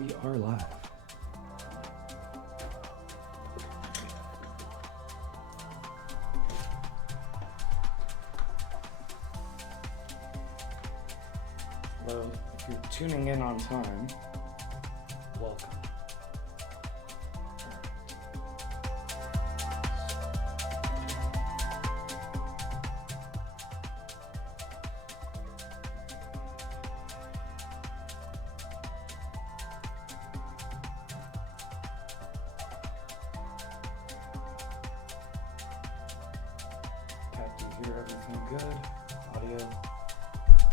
We are live. Hello, if you're tuning in on time, welcome. Kat, do you hear everything good? Audio?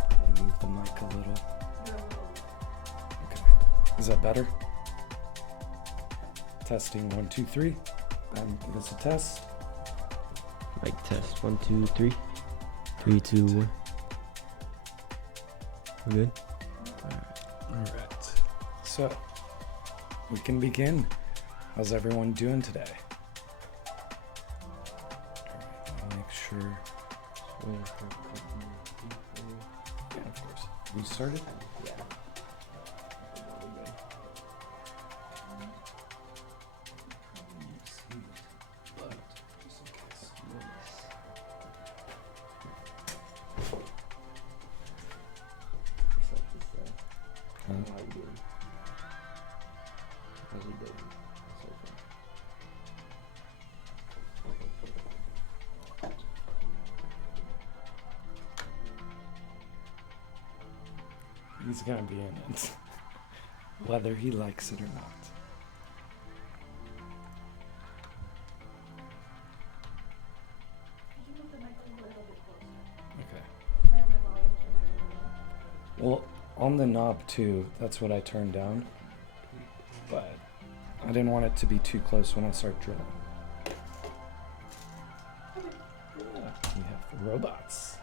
I'll move the mic a little. Okay. Is that better? Testing 1, 2, 3. Ben, give us a test. Mic test 1, 2, 3. 3, 2, 1. We're good? Alright. So, we can begin. How's everyone doing today? Alright, make sure. Waiting for a couple more people. Yeah, of course. You started? Yeah. But, just in case. Huh? How you doing? How's your day so far? He's gonna be in it. Whether he likes it or not. Okay. Well, on the knob too, that's what I turned down. But I didn't want it to be too close when I start drilling. Yeah, we have the robots.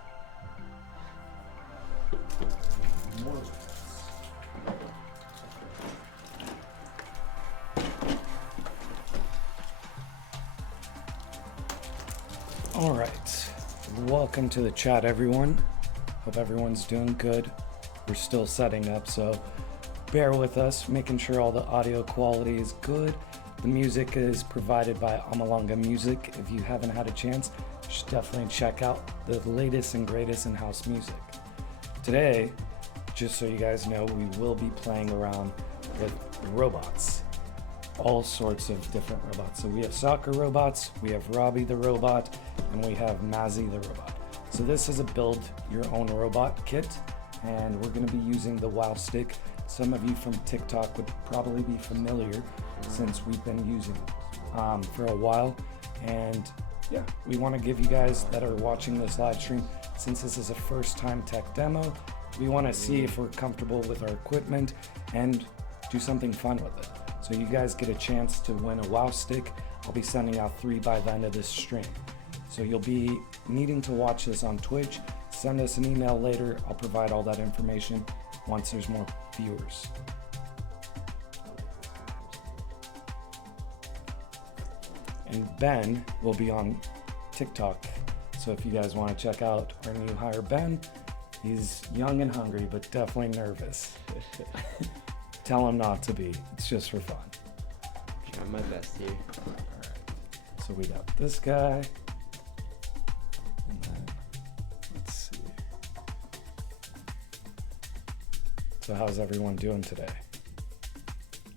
More robots. All right, welcome to the chat, everyone. Hope everyone's doing good. We're still setting up, so bear with us, making sure all the audio quality is good. The music is provided by Amalanga Music. If you haven't had a chance, you should definitely check out the latest and greatest in house music. Today, just so you guys know, we will be playing around with robots. All sorts of different robots. So we have soccer robots, we have Robbie the robot, and we have Mazzy the robot. So this is a build your own robot kit, and we're gonna be using the Wowstick. Some of you from TikTok would probably be familiar since we've been using it for a while. And yeah, we wanna give you guys that are watching this live stream, since this is a first time tech demo, we wanna see if we're comfortable with our equipment and do something fun with it. So you guys get a chance to win a Wowstick. I'll be sending out 3 by the end of this stream. So you'll be needing to watch this on Twitch. Send us an email later. I'll provide all that information once there's more viewers. And Ben will be on TikTok. So if you guys want to check out our new hire, Ben, he's young and hungry, but definitely nervous. Tell him not to be. It's just for fun. Trying my best here. Alright. So we got this guy. And then, let's see. So how's everyone doing today?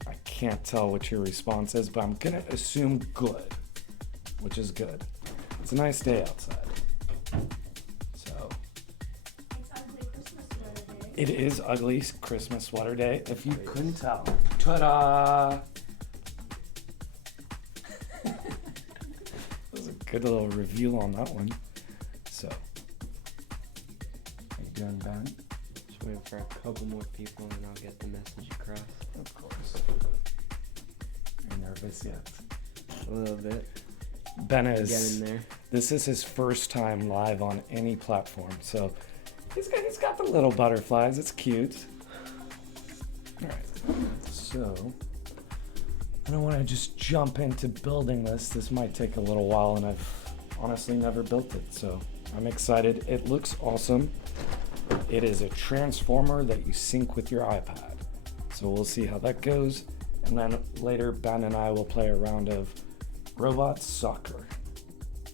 I can't tell what your response is, but I'm gonna assume good, which is good. It's a nice day outside. So. It is ugly Christmas sweater day, if you couldn't tell. Ta-da! That was a good little reveal on that one. So, how you doing, Ben? Just waiting for a couple more people and I'll get the message across. Of course. Are you nervous yet? A little bit. Ben is. Get in there. This is his first time live on any platform, so he's got the little butterflies. It's cute. All right. So I don't want to just jump into building this. This might take a little while, and I've honestly never built it, so I'm excited. It looks awesome. It is a transformer that you sync with your iPad. So we'll see how that goes. And then later, Ben and I will play a round of robot soccer.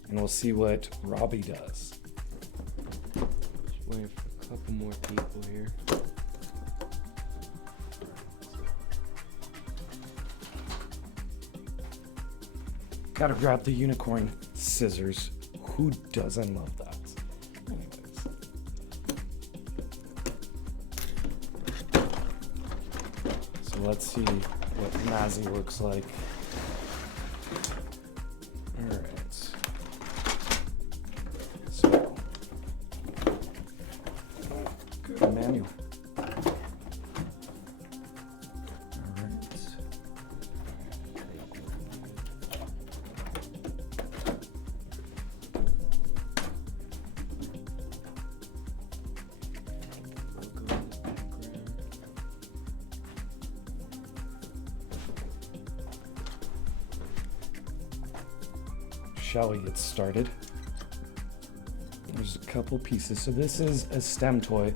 And we'll see what Robbie does. Just waiting for a couple more people here. Gotta grab the unicorn scissors. Who doesn't love that? Anyways. So let's see what Mazzy looks like. Alright. So. Good manual. Alright. Shall we get started? There's a couple pieces. So this is a STEM toy.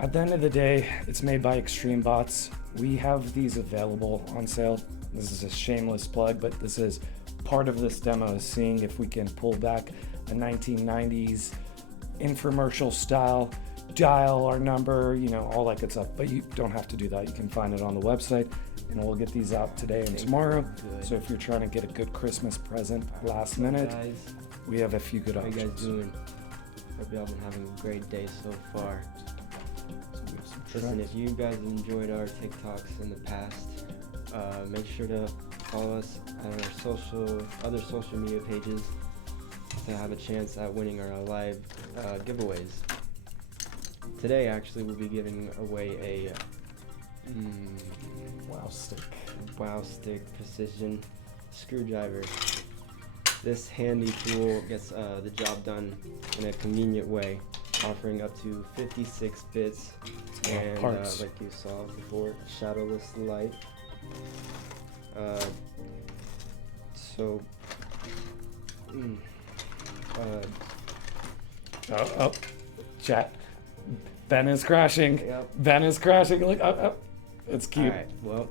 At the end of the day, it's made by Extreme Bots. We have these available on sale. This is a shameless plug, but this is part of this demo is seeing if we can pull back a 1990s infomercial style, dial our number, you know, all that good stuff. But you don't have to do that. You can find it on the website. And we'll get these out today and tomorrow. So if you're trying to get a good Christmas present last minute, guys, we have a few good how you options. guys doing? Hope y'all been having a great day so far. Listen, if you guys enjoyed our TikToks in the past, make sure to follow us on our other social media pages to have a chance at winning our live giveaways. Today, actually, we'll be giving away a Wowstick precision screwdriver. This handy tool gets the job done in a convenient way, offering up to 56 bits and like you saw before, shadowless light. Chat. Ben is crashing. Yep. Ben is crashing. Look up. It's cute. Alright, well,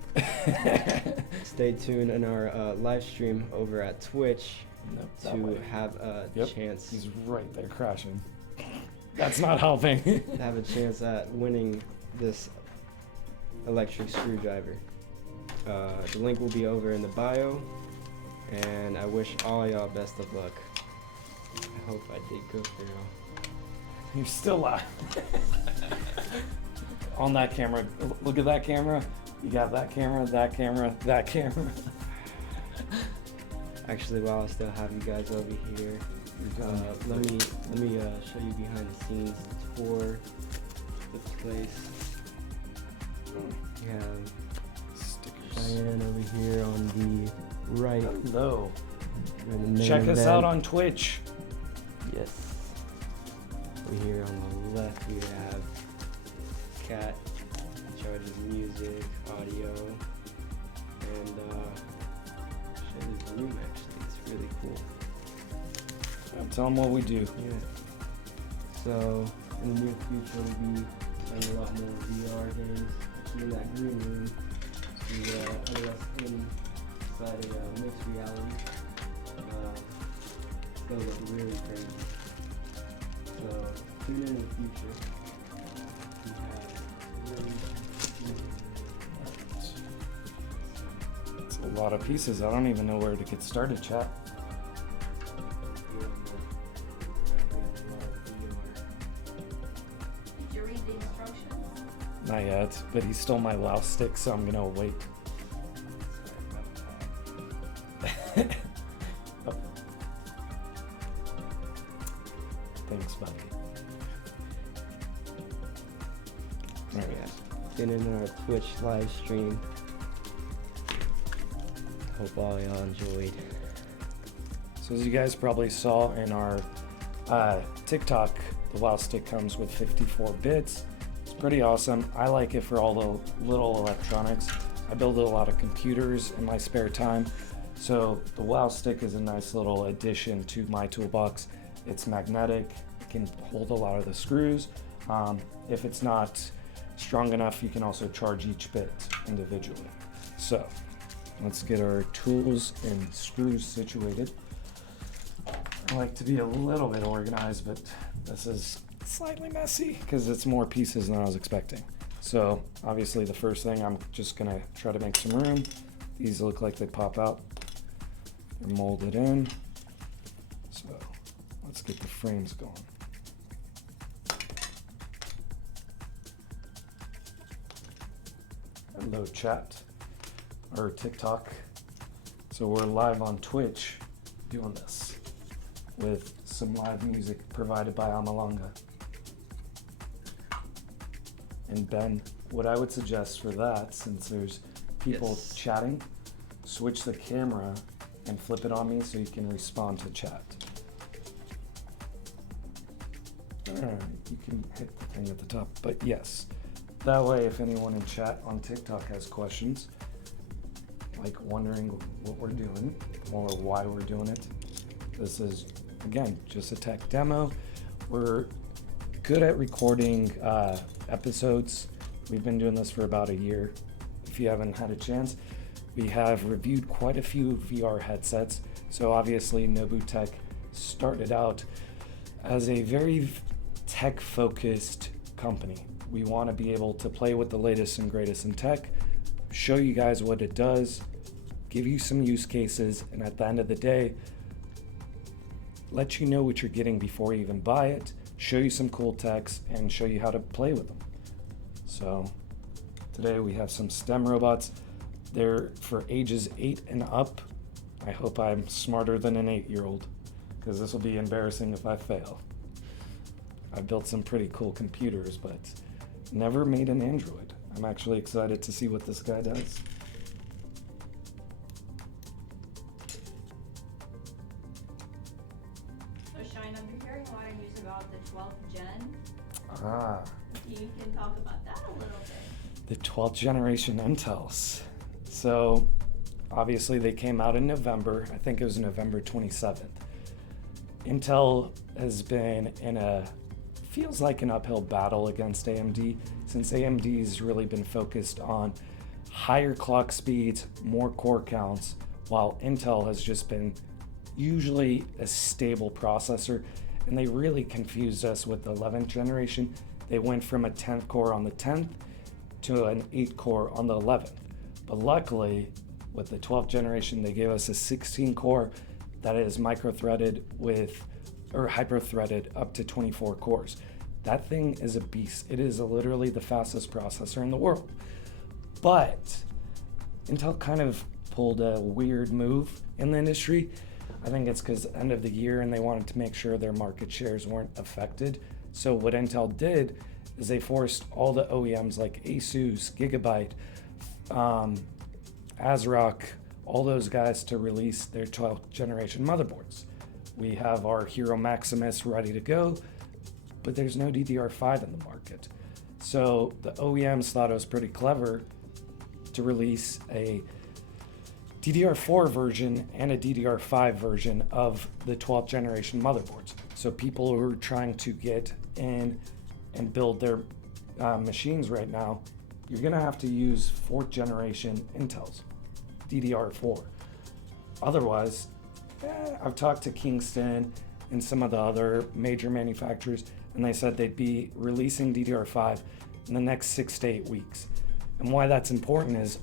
stay tuned in our live stream over at Twitch to have a chance. He's right there crashing. That's not helping. To have a chance at winning this electric screwdriver. The link will be over in the bio, and I wish all y'all best of luck. I hope I did good for y'all. You're still live. On that camera. Look at that camera. You got that camera, that camera, that camera. Actually, while I still have you guys over here, let me show you behind the scenes tour the place. We have stickers. Diane over here on the right. Hello. Check us out on Twitch. Yes. Over here on the left we have Cat, charges music, audio, and show you the room actually. It's really cool. Tell them what we do. Yeah. So in the near future we'll be playing a lot more VR games. In that green room, we put us inside a mixed reality. It's gonna look really crazy. So tune in the future. We have It's a lot of pieces. I don't even know where to get started, chat. Did you read the instructions? Not yet, but he stole my Wowstick, so I'm gonna wait. Oh. Thanks, buddy. So yeah, been in our Twitch live stream. Hope all y'all enjoyed. So as you guys probably saw in our TikTok, the Wowstick comes with 54 bits. It's pretty awesome. I like it for all the little electronics. I build a lot of computers in my spare time. So the Wowstick is a nice little addition to my toolbox. It's magnetic, it can hold a lot of the screws. If it's not strong enough you can also charge each bit individually. So let's get our tools and screws situated. I like to be a little bit organized, but this is slightly messy because it's more pieces than I was expecting. So obviously the first thing, I'm just gonna try to make some room. These look like they pop out. They're molded in. So let's get the frames going. Hello chat, or TikTok. So we're live on Twitch doing this with some live music provided by Amalanga. And Ben, what I would suggest for that, since there's people chatting, switch the camera and flip it on me so you can respond to chat. Alright, you can hit the thing at the top, but yes. That way, if anyone in chat on TikTok has questions, like wondering what we're doing or why we're doing it, this is, again, just a tech demo. We're good at recording episodes. We've been doing this for about a year. If you haven't had a chance, we have reviewed quite a few VR headsets. So obviously Nobu Tech started out as a very tech-focused company. We want to be able to play with the latest and greatest in tech, show you guys what it does, give you some use cases, and at the end of the day, let you know what you're getting before you even buy it, show you some cool techs, and show you how to play with them. So today we have some STEM robots. They're for ages 8 and up. I hope I'm smarter than an 8-year-old, because this will be embarrassing if I fail. I built some pretty cool computers, but never made an Android. I'm actually excited to see what this guy does. So Shine, I've been hearing a lot of news about the 12th gen. Ah. You can talk about that a little bit. The 12th generation Intels. So obviously they came out in November. I think it was November 27th. Intel has been in feels like an uphill battle against AMD, since AMD's really been focused on higher clock speeds, more core counts, while Intel has just been usually a stable processor, and they really confused us with the 11th generation. They went from a 10th core on the 10th to an 8 core on the 11th. But luckily, with the 12th generation, they gave us a 16 core that is micro-threaded or hyper-threaded up to 24 cores. That thing is a beast. It is literally the fastest processor in the world. But Intel kind of pulled a weird move in the industry. I think it's because end of the year and they wanted to make sure their market shares weren't affected. So what Intel did is they forced all the OEMs like Asus, Gigabyte, ASRock, all those guys to release their 12th generation motherboards. We have our Hero Maximus ready to go, but there's no DDR5 in the market. So the OEMs thought it was pretty clever to release a DDR4 version and a DDR5 version of the 12th generation motherboards. So people who are trying to get in and build their machines right now, you're gonna have to use 4th generation Intels, DDR4. Otherwise, I've talked to Kingston and some of the other major manufacturers, and they said they'd be releasing DDR5 in the next 6 to 8 weeks. And why that's important is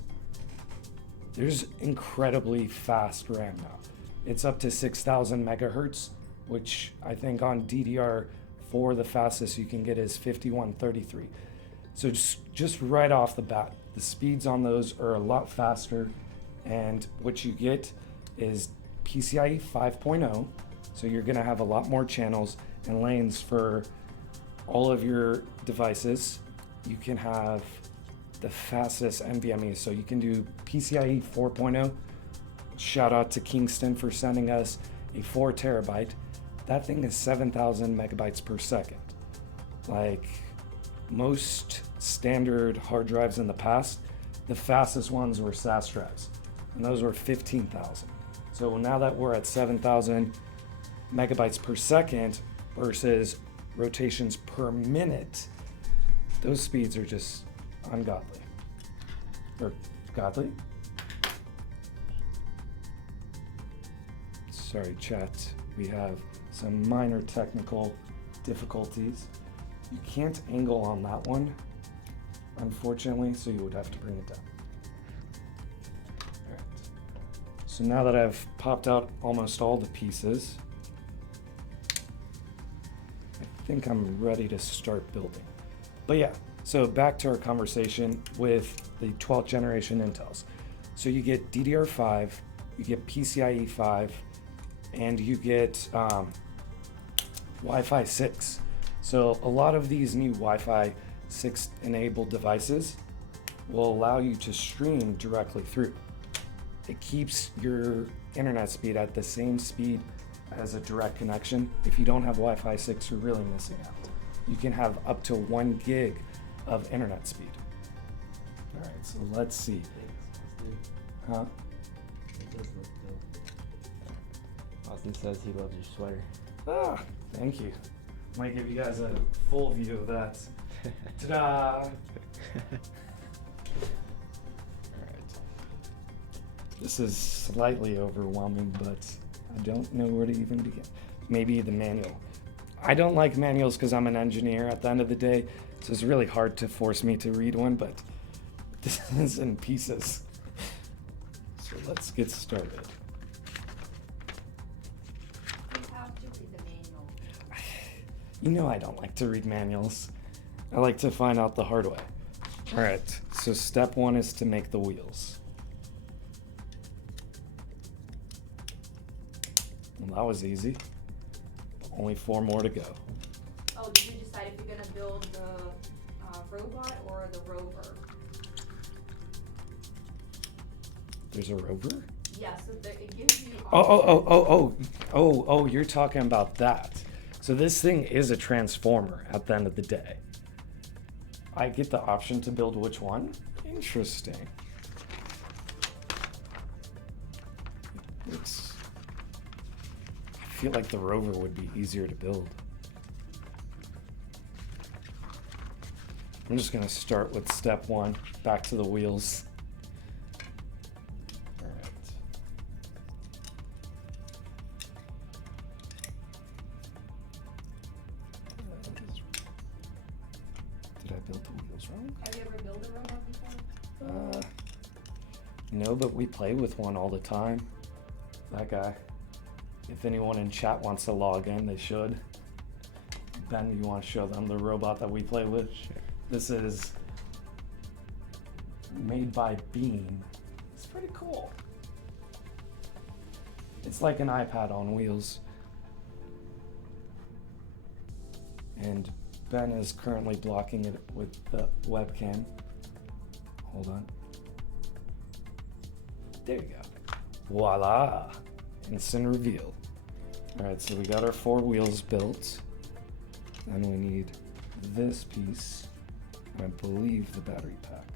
there's incredibly fast RAM now. It's up to 6,000 megahertz, which I think on DDR4, the fastest you can get is 5133. So just right off the bat, the speeds on those are a lot faster, and what you get is PCIe 5.0, so you're going to have a lot more channels and lanes for all of your devices. You can have the fastest NVMe, so you can do PCIe 4.0. Shout out to Kingston for sending us a 4 terabyte. That thing is 7,000 megabytes per second. Like most standard hard drives in the past, the fastest ones were SAS drives, and those were 15,000. So now that we're at 7,000 megabytes per second versus rotations per minute, those speeds are just ungodly. Or godly? Sorry, chat. We have some minor technical difficulties. You can't angle on that one, unfortunately, so you would have to bring it down. All right. So now that I've popped out almost all the pieces, I think I'm ready to start building. But yeah, so back to our conversation with the 12th generation Intels. So you get DDR5, you get PCIe 5, and you get Wi-Fi 6. So a lot of these new Wi-Fi 6 enabled devices will allow you to stream directly through. It keeps your internet speed at the same speed as a direct connection. If you don't have Wi-Fi 6, you're really missing out. You can have up to 1 gig of internet speed. All right, so let's see. Huh? It does look dope. Austin says he loves your sweater. Ah, thank you. Might give you guys a full view of that. Ta-da! Alright. This is slightly overwhelming, but I don't know where to even begin. Maybe the manual. I don't like manuals because I'm an engineer at the end of the day, so it's really hard to force me to read one, but this is in pieces. So let's get started. You have to read the manual. You know I don't like to read manuals. I like to find out the hard way. All right, so step 1 is to make the wheels. Well, that was easy. Only 4 more to go. Oh, did you decide if you're gonna build the robot or the rover? There's a rover? Yeah, so it gives you. Oh, you're talking about that. So this thing is a transformer at the end of the day. I get the option to build which one? Interesting. I feel like the rover would be easier to build. I'm just gonna start with step 1, back to the wheels. All right. Did I build the wheels wrong? Have you ever built a robot before? No, but we play with one all the time. That guy. If anyone in chat wants to log in, they should. Ben, you want to show them the robot that we play with? Sure. This is made by Beam. It's pretty cool. It's like an iPad on wheels. And Ben is currently blocking it with the webcam. Hold on. There you go. Voila! Instant reveal. Alright, so we got our 4 wheels built. Then we need this piece. I believe the battery pack.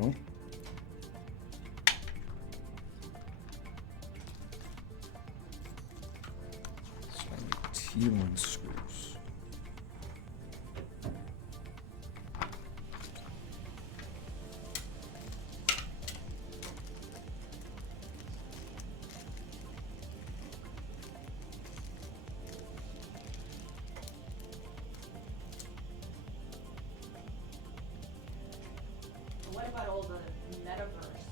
No. So I need T1 screws. What about all the metaverse?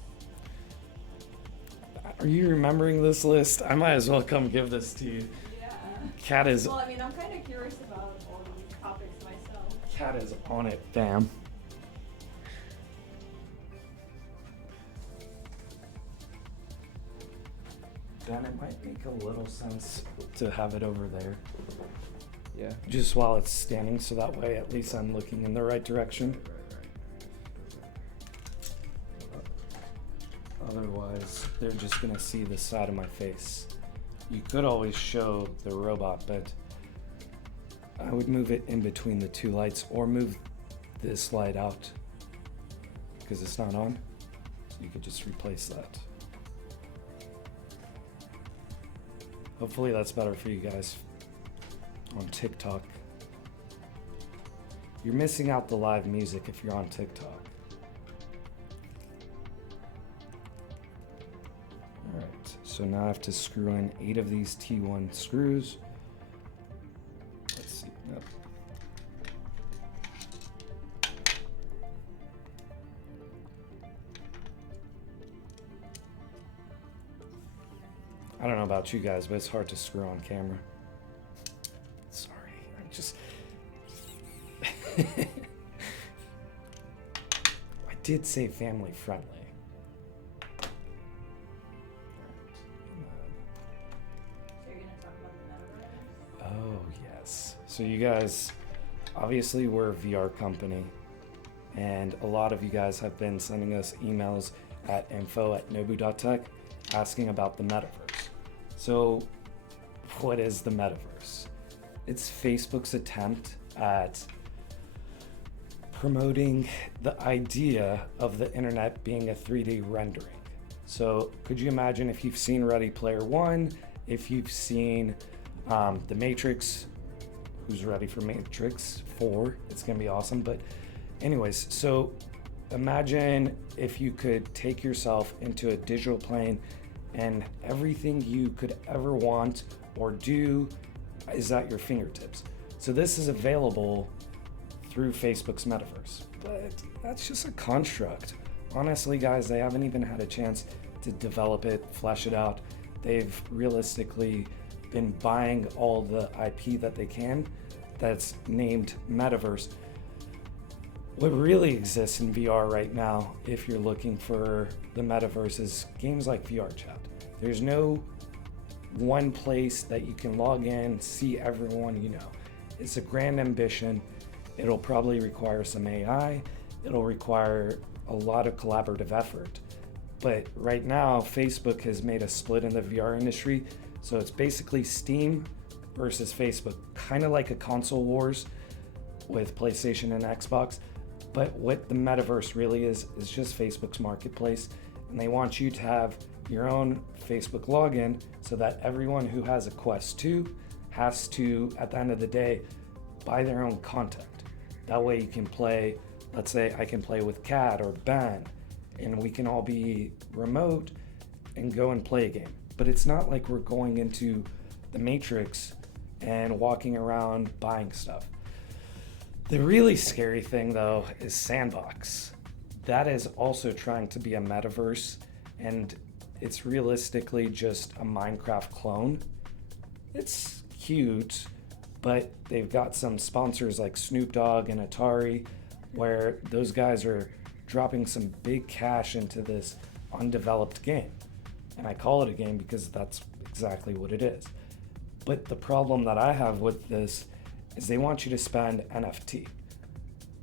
Are you remembering this list? I might as well come give this to you. Yeah. Cat is Well, I mean, I'm kind of curious about all these topics myself. Cat is on it, bam. Ben, it might make a little sense to have it over there. Yeah. Just while it's standing, so that way at least I'm looking in the right direction. Otherwise, they're just gonna see the side of my face. You could always show the robot, but I would move it in between the 2 lights or move this light out because it's not on. So you could just replace that. Hopefully that's better for you guys on TikTok. You're missing out the live music if you're on TikTok. Alright, so now I have to screw in 8 of these T1 screws. Let's see. Nope. I don't know about you guys, but it's hard to screw on camera. Sorry, I'm just... I did say family friendly. So you're gonna talk about the metaverse? Oh, yes. So you guys, obviously we're a VR company, and a lot of you guys have been sending us emails at info@nobu.tech asking about the metaverse. So what is the metaverse? It's Facebook's attempt at promoting the idea of the internet being a 3D rendering. So could you imagine if you've seen Ready Player One, if you've seen The Matrix, who's ready for Matrix 4? It's gonna be awesome. But anyways, so imagine if you could take yourself into a digital plane and everything you could ever want or do is at your fingertips. So this is available through Facebook's metaverse, but that's just a construct. Honestly, guys, they haven't even had a chance to develop it, flesh it out. They've realistically been buying all the IP that they can that's named metaverse. What really exists in VR right now, if you're looking for the metaverse, is games like VR Chat. There's no one place that you can log in, see everyone you know. It's a grand ambition. It'll probably require some AI. It'll require a lot of collaborative effort. But right now, Facebook has made a split in the VR industry. So it's basically Steam versus Facebook, kind of like a console wars with PlayStation and Xbox. But what the metaverse really is just Facebook's marketplace. And they want you to have your own Facebook login so that everyone who has a Quest 2 has to, at the end of the day, buy their own content. That way you can play, let's say I can play with Kat or Ben, and we can all be remote and go and play a game. But it's not like we're going into the Matrix and walking around buying stuff. The really scary thing though is Sandbox. That is also trying to be a metaverse, and it's realistically just a Minecraft clone. It's cute, but they've got some sponsors like Snoop Dogg and Atari, where those guys are dropping some big cash into this undeveloped game. And I call it a game because that's exactly what it is. But the problem that I have with this is they want you to spend NFT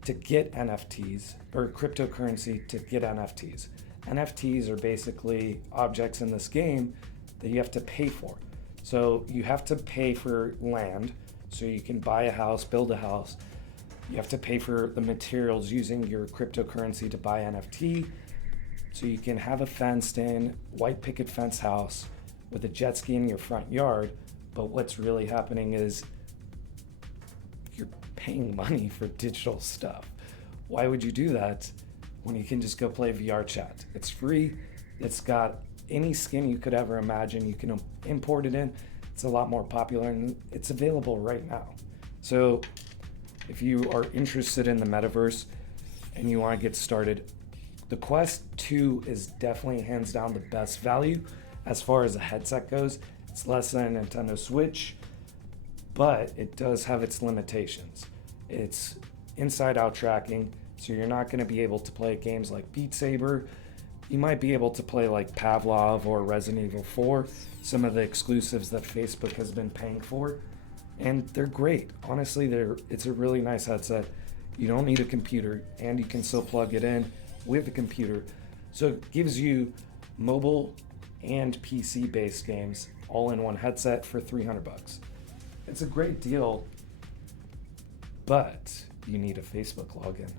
to get NFTs, or cryptocurrency to get NFTs. NFTs are basically objects in this game that you have to pay for. So you have to pay for land, so you can buy a house, build a house. You have to pay for the materials using your cryptocurrency to buy NFT, so you can have a fenced in, white picket fence house with a jet ski in your front yard. But what's really happening is you're paying money for digital stuff. Why would you do that when you can just go play VR Chat? It's free. It's got any skin you could ever imagine. You can import it in. It's a lot more popular, and it's available right now. So if you are interested in the metaverse and you want to get started, the Quest 2 is definitely hands down the best value as far as the headset goes. It's less than a Nintendo Switch, but it does have its limitations. It's inside-out tracking, so you're not going to be able to play games like Beat Saber. You might be able to play like Pavlov or Resident Evil 4, some of the exclusives that Facebook has been paying for, and they're great. Honestly, it's a really nice headset. You don't need a computer, and you can still plug it in with a computer. So it gives you mobile and PC-based games all in one headset for $300. It's a great deal, but you need a Facebook login.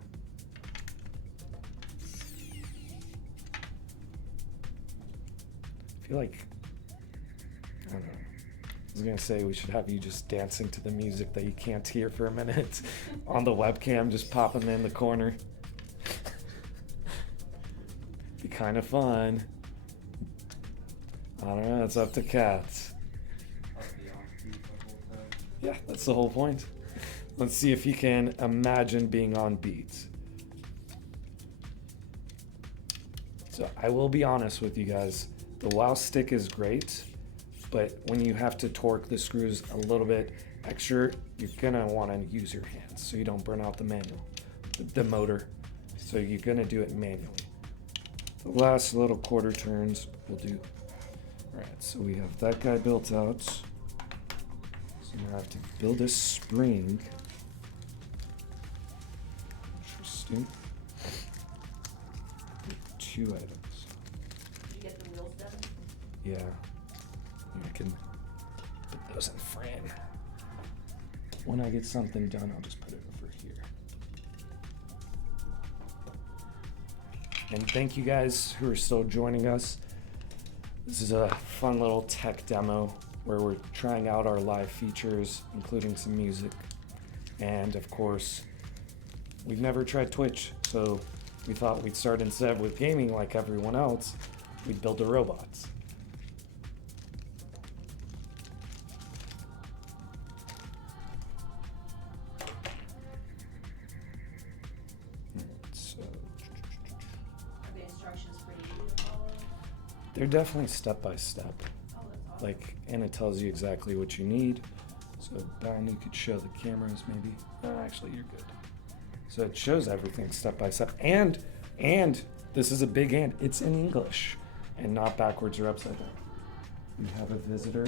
I feel like, I don't know. was gonna say we should have you just dancing to the music that you can't hear for a minute on the webcam, just popping in the corner. Be kind of fun. I don't know, it's up to cats. Yeah, that's the whole point. Let's see if you can imagine being on beat. So I will be honest with you guys. The Wowstick is great, but when you have to torque the screws a little bit extra, you're gonna want to use your hands so you don't burn out the motor. So you're gonna do it manually. The last little quarter turns we'll do. All right, so we have that guy built out. So now I have to build a spring. Interesting. 2 items. Did you get the wheels done? Yeah. I can put those in frame. When I get something done, I'll just put it over here. And thank you guys who are still joining us. This is a fun little tech demo where we're trying out our live features, including some music. And of course, we've never tried Twitch, so we thought we'd start instead with gaming like everyone else. We'd build the robots. So Are the instructions pretty easy to follow? they're definitely step by step. Oh, that's awesome. And it tells you exactly what you need. So Ben, you could show the cameras maybe. No, actually you're good. So it shows everything step by step. And this is a big and, it's in English and not backwards or upside down. We have a visitor.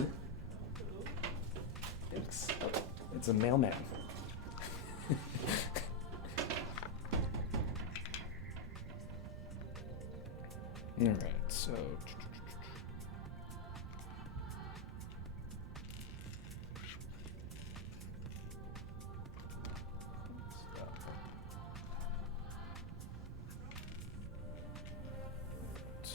It's a mailman. All right, so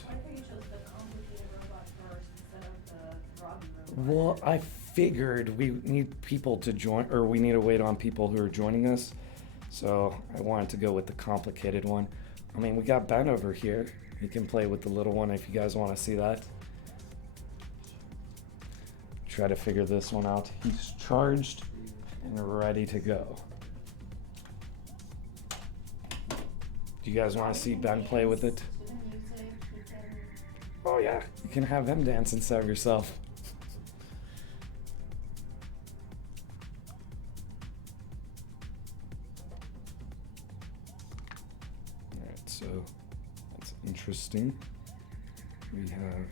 I think you chose the complicated robot first instead of the Robbie robot. well, I figured we need people to join, or we need to wait on people who are joining us. So I wanted to go with the complicated one. I mean, we got Ben over here. He can play with the little one if you guys want to see that. Try to figure this one out. He's charged and ready to go. Do you guys want to see Ben play with it? To the music, you can Oh yeah, you can have him dance instead of yourself. Alright, so that's interesting. We have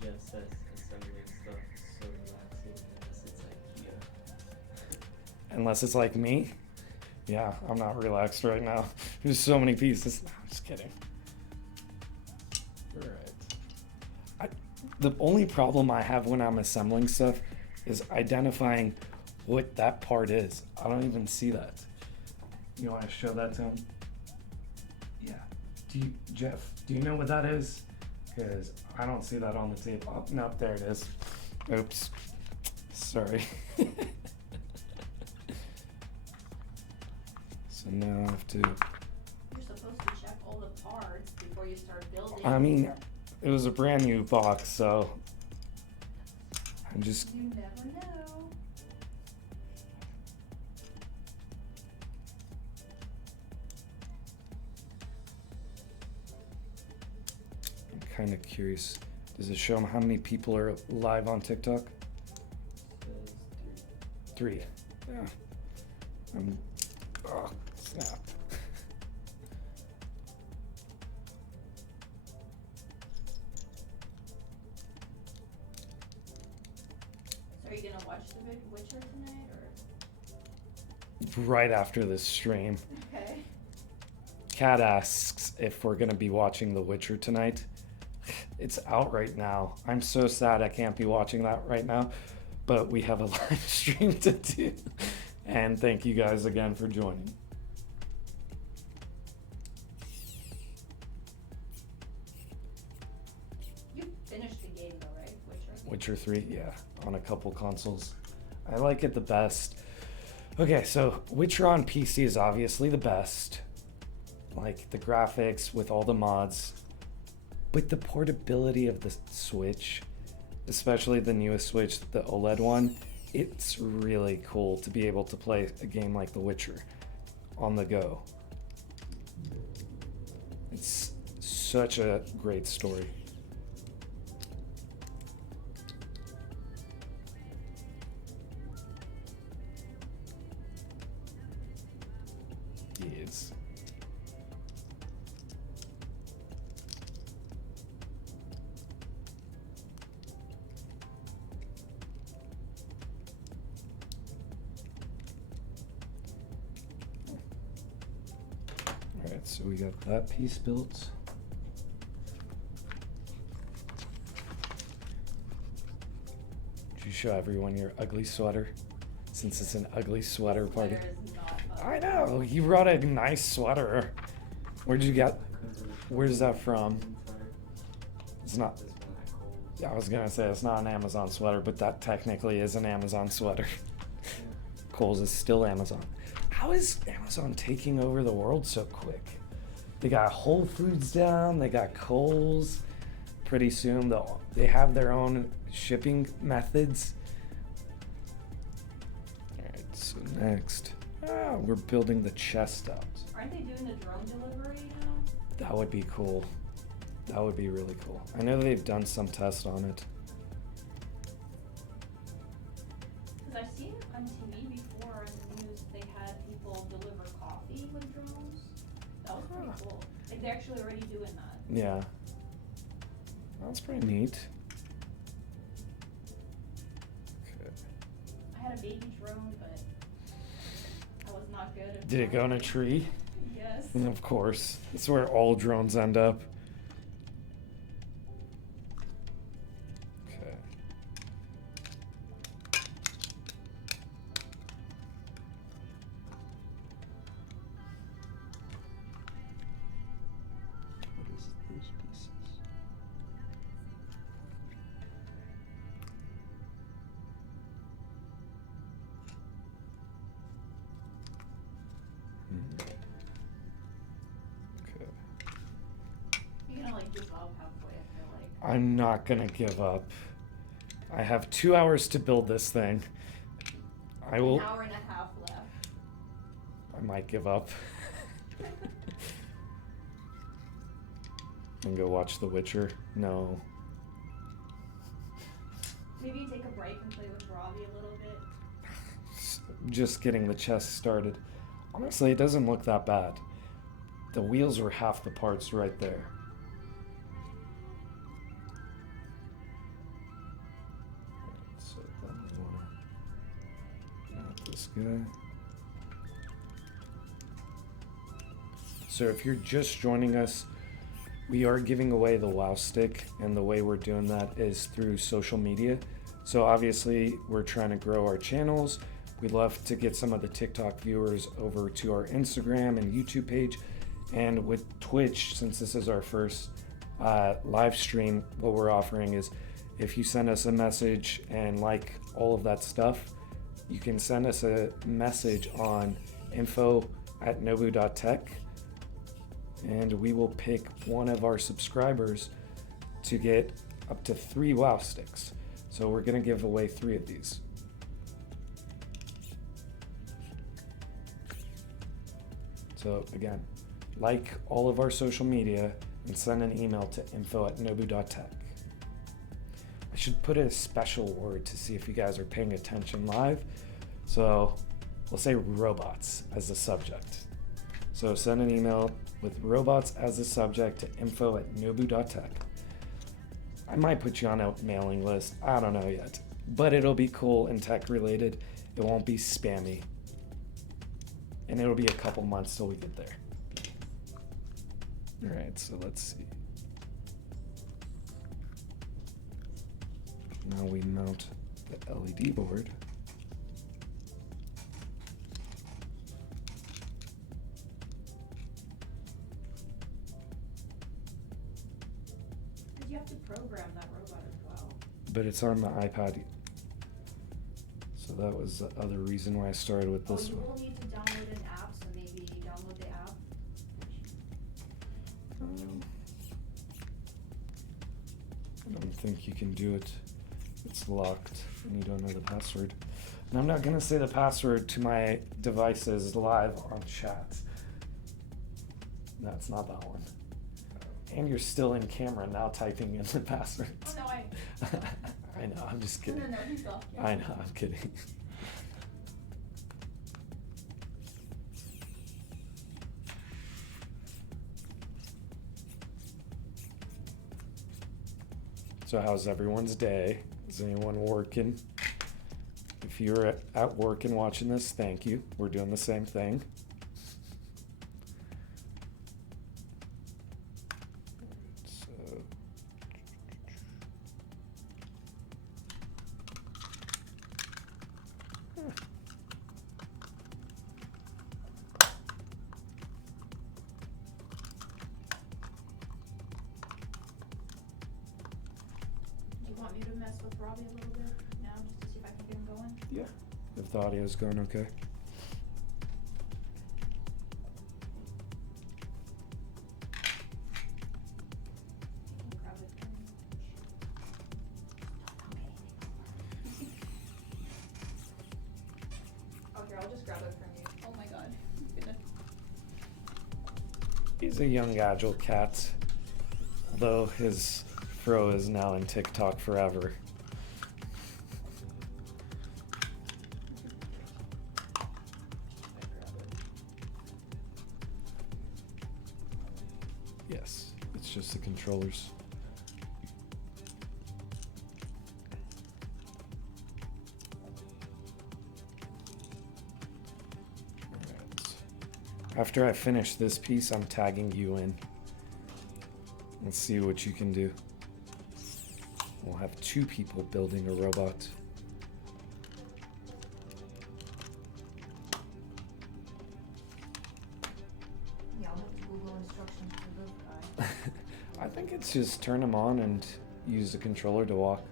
Just as assembling stuff is so relaxing unless it's like Unless it's like me. Yeah, I'm not relaxed right now. There's so many pieces. No, I'm just kidding. Alright. The only problem I have when I'm assembling stuff is identifying what that part is. I don't even see that. You want to show that to him? Yeah. Jeff, do you know what that is? Because I don't see that on the tape. Oh, no, there it is. Oops. Sorry. So now I have to... You're supposed to check all the parts before you start building. I mean, it was a brand new box, so... I'm just... You never know. I'm kind of curious. Does it show them how many people are live on TikTok? says 3. Yeah. Oh, snap. So are you gonna watch the Witcher tonight, or? Right after this stream. Okay. Kat asks if we're gonna be watching The Witcher tonight. It's out right now. I'm so sad I can't be watching that right now. but we have a live stream to do. And thank you guys again for joining. You finished the game though, right? Witcher 3, yeah, on a couple consoles. I like it the best. Okay, so Witcher on PC is obviously the best. Like the graphics with all the mods. But the portability of the Switch, especially the newest Switch, the OLED one, it's really cool to be able to play a game like The Witcher on the go. It's such a great story. Yes. Alright, so we got that piece built. Did you show everyone your ugly sweater? Since it's an ugly sweater party. I know, you brought a nice sweater. Where'd you get? Where's that from? It's not. Yeah, I was gonna say it's not an Amazon sweater, but that technically is an Amazon sweater. Kohl's is still Amazon. How is Amazon taking over the world so quick? They got Whole Foods down, they got Kohl's. Pretty soon they have their own shipping methods. Alright, so next. We're building the chest out. Aren't they doing the drone delivery now? That would be cool. That would be really cool. I know they've done some tests on it. Because I've seen on TV before in the news they had people deliver coffee with drones. That was pretty cool. Like they're actually already doing that. Yeah. That's pretty neat. Okay. I had a baby drone, but I was not good at Did it go in a tree? Yes. Of course. That's where all drones end up. Okay. What is those pieces? Okay. You're gonna like give up halfway, I feel like. I'm not gonna give up. I have 2 hours to build this thing. I will. An hour and a half left. I might give up. And go watch The Witcher. No. Maybe you take a break and play with Robbie a little bit. Just getting the chest started. Honestly, it doesn't look that bad. The wheels are half the parts right there. So then we want to mount this guy. So if you're just joining us, we are giving away the Wowstick, and the way we're doing that is through social media. So obviously we're trying to grow our channels. We'd love to get some of the TikTok viewers over to our Instagram and YouTube page. And with Twitch, since this is our first live stream, what we're offering is if you send us a message and like all of that stuff, you can send us a message on info@nobu.tech, and we will pick one of our subscribers to get up to 3 Wow Sticks. So we're gonna give away 3 of these. So again, like all of our social media and send an email to info@nobu.tech. I should put a special word to see if you guys are paying attention live. So we'll say robots as the subject. So send an email with robots as the subject to info@nobu.tech. I might put you on a mailing list. I don't know yet, but it'll be cool and tech related. It won't be spammy. And it'll be a couple months till we get there. All right, so let's see. Now we mount the LED board. Because you have to program that robot as well. But it's on the iPad. So that was the other reason why I started with this you one. will need to download an app, so maybe download the app. I don't think you can do it. It's locked and you don't know the password. And I'm not gonna say the password to my devices live on chat. No, it's not that one. And you're still in camera now typing in the password. Oh no, I know, I'm just kidding. No, he's off. I know, I'm kidding. So how's everyone's day? Is anyone working? If you're at work and watching this, thank you. We're doing the same thing. So, Do you want me to mess with Robbie a little bit now, just to see if I can get him going? yeah, if the audio's going okay. Grab it from me. Oh, here, I'll just grab it from you. Oh my god. He's a young, agile cat, though his fro is now in TikTok forever. Yes, it's just the controllers. After I finish this piece, I'm tagging you in. Let's see what you can do. We'll have 2 people building a robot. Yeah, I'll have to Google instructions for this guy. I think it's just turn them on and use the controller to walk.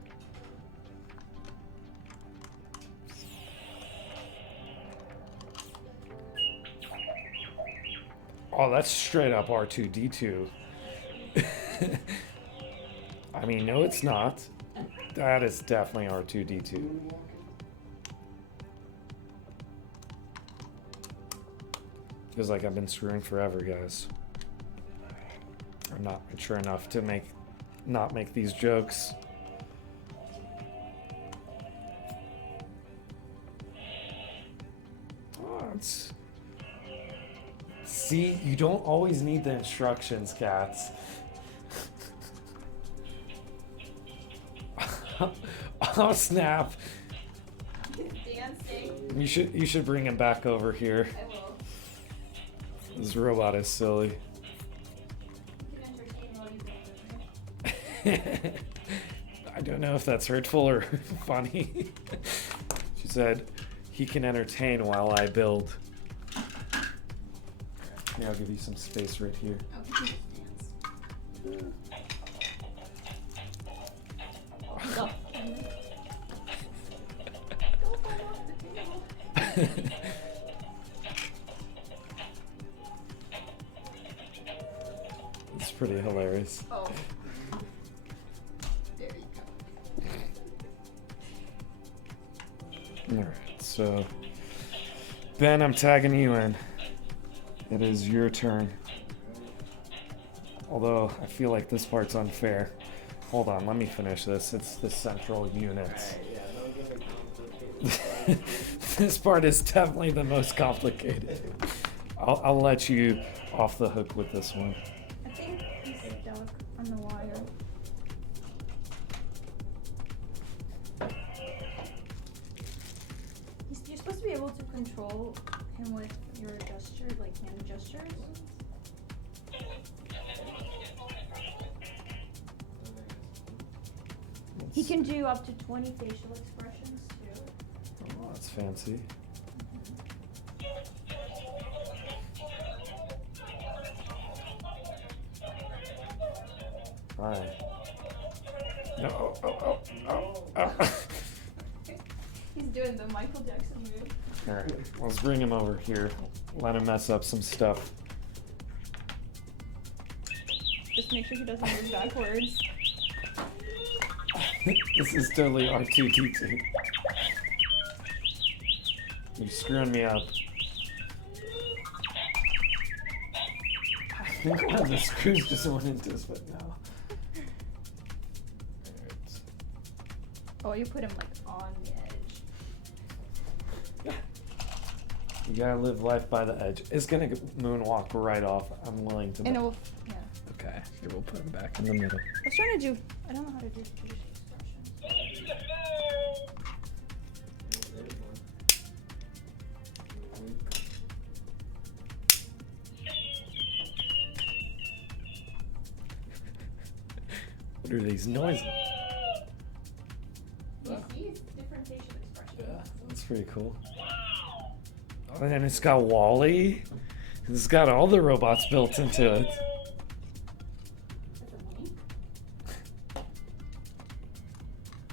Oh, that's straight up R2-D2. I mean, no, it's not. That is definitely R2-D2. Feels like I've been screwing forever, guys. I'm not mature enough to not make these jokes. Oh, it's... See, you don't always need the instructions, cats. Oh snap! Dancing. You should bring him back over here. I will. This robot is silly. You can entertain while you dance. I don't know if that's hurtful or funny. She said, he can entertain while I build. Here, I'll give you some space right here. Oh, you can just dance. Go. Don't fall off the table. It's pretty hilarious. Oh. There you go. Alright, so Ben, I'm tagging you in. It is your turn. Although I feel like this part's unfair. Hold on, let me finish this. It's the central unit. This part is definitely the most complicated. I'll let you off the hook with this one. I think he's stuck on the wire. You're supposed to be able to control him with your gesture, like hand gestures. He can do up to 20 facial expressions. That's fancy. Alright. No, oh. He's doing the Michael Jackson move. Alright, let's bring him over here. Let him mess up some stuff. Just make sure he doesn't move backwards. This is totally R2-D2. You're screwing me up. I think one of the screws just went into his foot now. Alright. Oh, you put him like on the edge. You gotta live life by the edge. It's gonna moonwalk right off. I'm willing to. And it will, yeah. Okay, here we'll put him back in the middle. I was trying to do, I don't know how to do British expressions. What are these noises? You see, it's different facial expressions. Yeah, that's pretty cool. Oh, and it's got Wall-E. It's got all the robots built into it. That's a wink.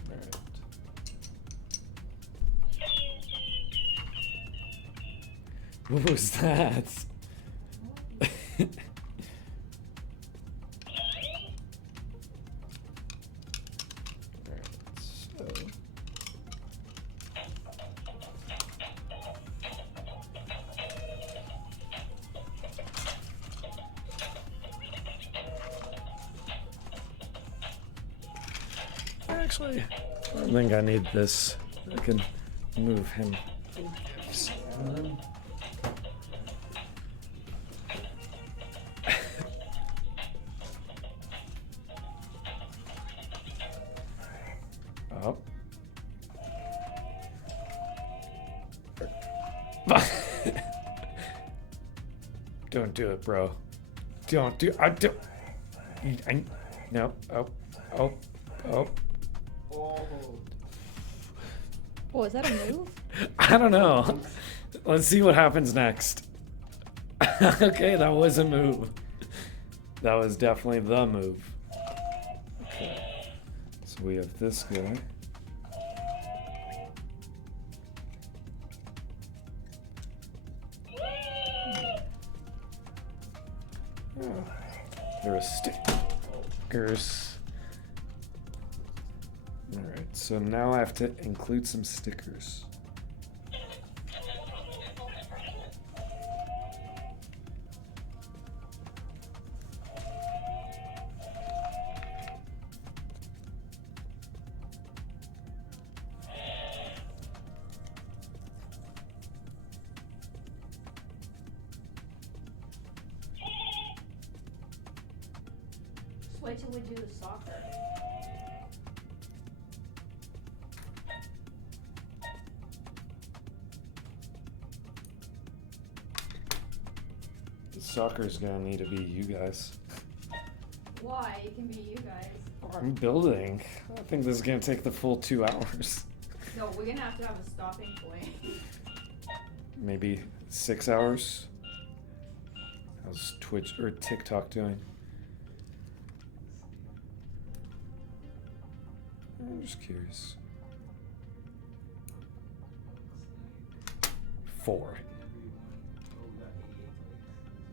Alright. What was that? Alright, so. Actually, I think I need this. I can move him. Up. Don't do it, bro. Don't do. I don't. No. Oh. Oh. Oh. Oh, is that a move? I don't know. Let's see what happens next. Okay, that was a move. That was definitely the move. Okay. So we have this guy. There are stickers. Alright, so now I have to include some stickers. Just wait till we do the soccer. Soccer's gonna need to be you guys. Why? It can be you guys. I'm building. I think this is gonna take the full 2 hours. No, we're gonna have to have a stopping point. Maybe 6 hours. How's Twitch or TikTok doing? I'm just curious. 4.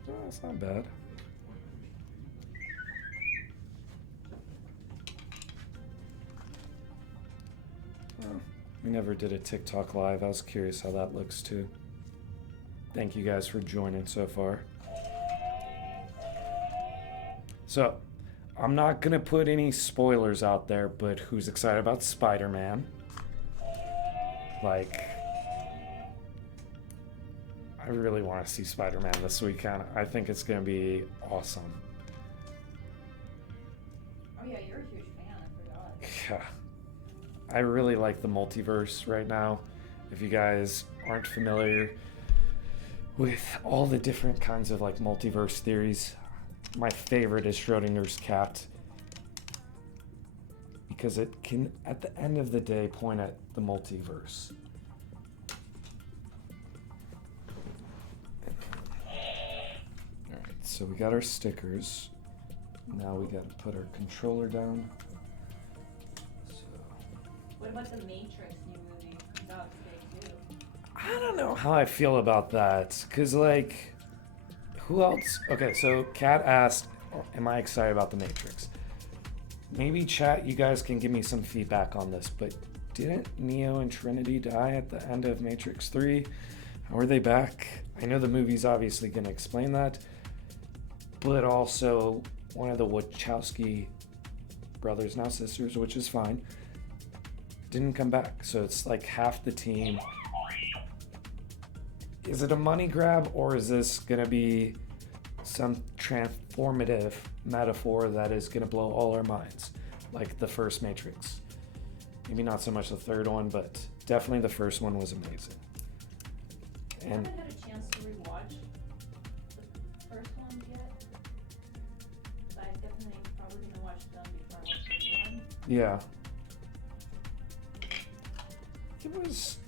Oh, that's not bad. Oh, we never did a TikTok live. I was curious how that looks too. Thank you guys for joining so far. So, I'm not gonna put any spoilers out there, but who's excited about Spider-Man? Like, I really want to see Spider-Man this weekend. I think it's gonna be awesome. Oh yeah, you're a huge fan, I forgot. Yeah. I really like the multiverse right now. If you guys aren't familiar with all the different kinds of like multiverse theories, my favorite is Schrodinger's cat. Because it can, at the end of the day, point at the multiverse. so we got our stickers. Now we got to put our controller down. So What about the Matrix new movie? Comes out today too. I don't know how I feel about that, cause like, who else? Okay, so Kat asked, "Am I excited about the Matrix?" Maybe chat, you guys can give me some feedback on this, but didn't Neo and Trinity die at the end of Matrix 3? How are they back? I know the movie's obviously going to explain that, but also one of the Wachowski brothers, now sisters, which is fine, didn't come back. So it's like half the team. Is it a money grab, or is this going to be some transformative metaphor that is going to blow all our minds, like the first Matrix? Maybe not so much the third one, but definitely the first one was amazing. I And haven't had a chance to rewatch the first one yet. But I definitely probably gonna watch them before I watch the new one. yeah,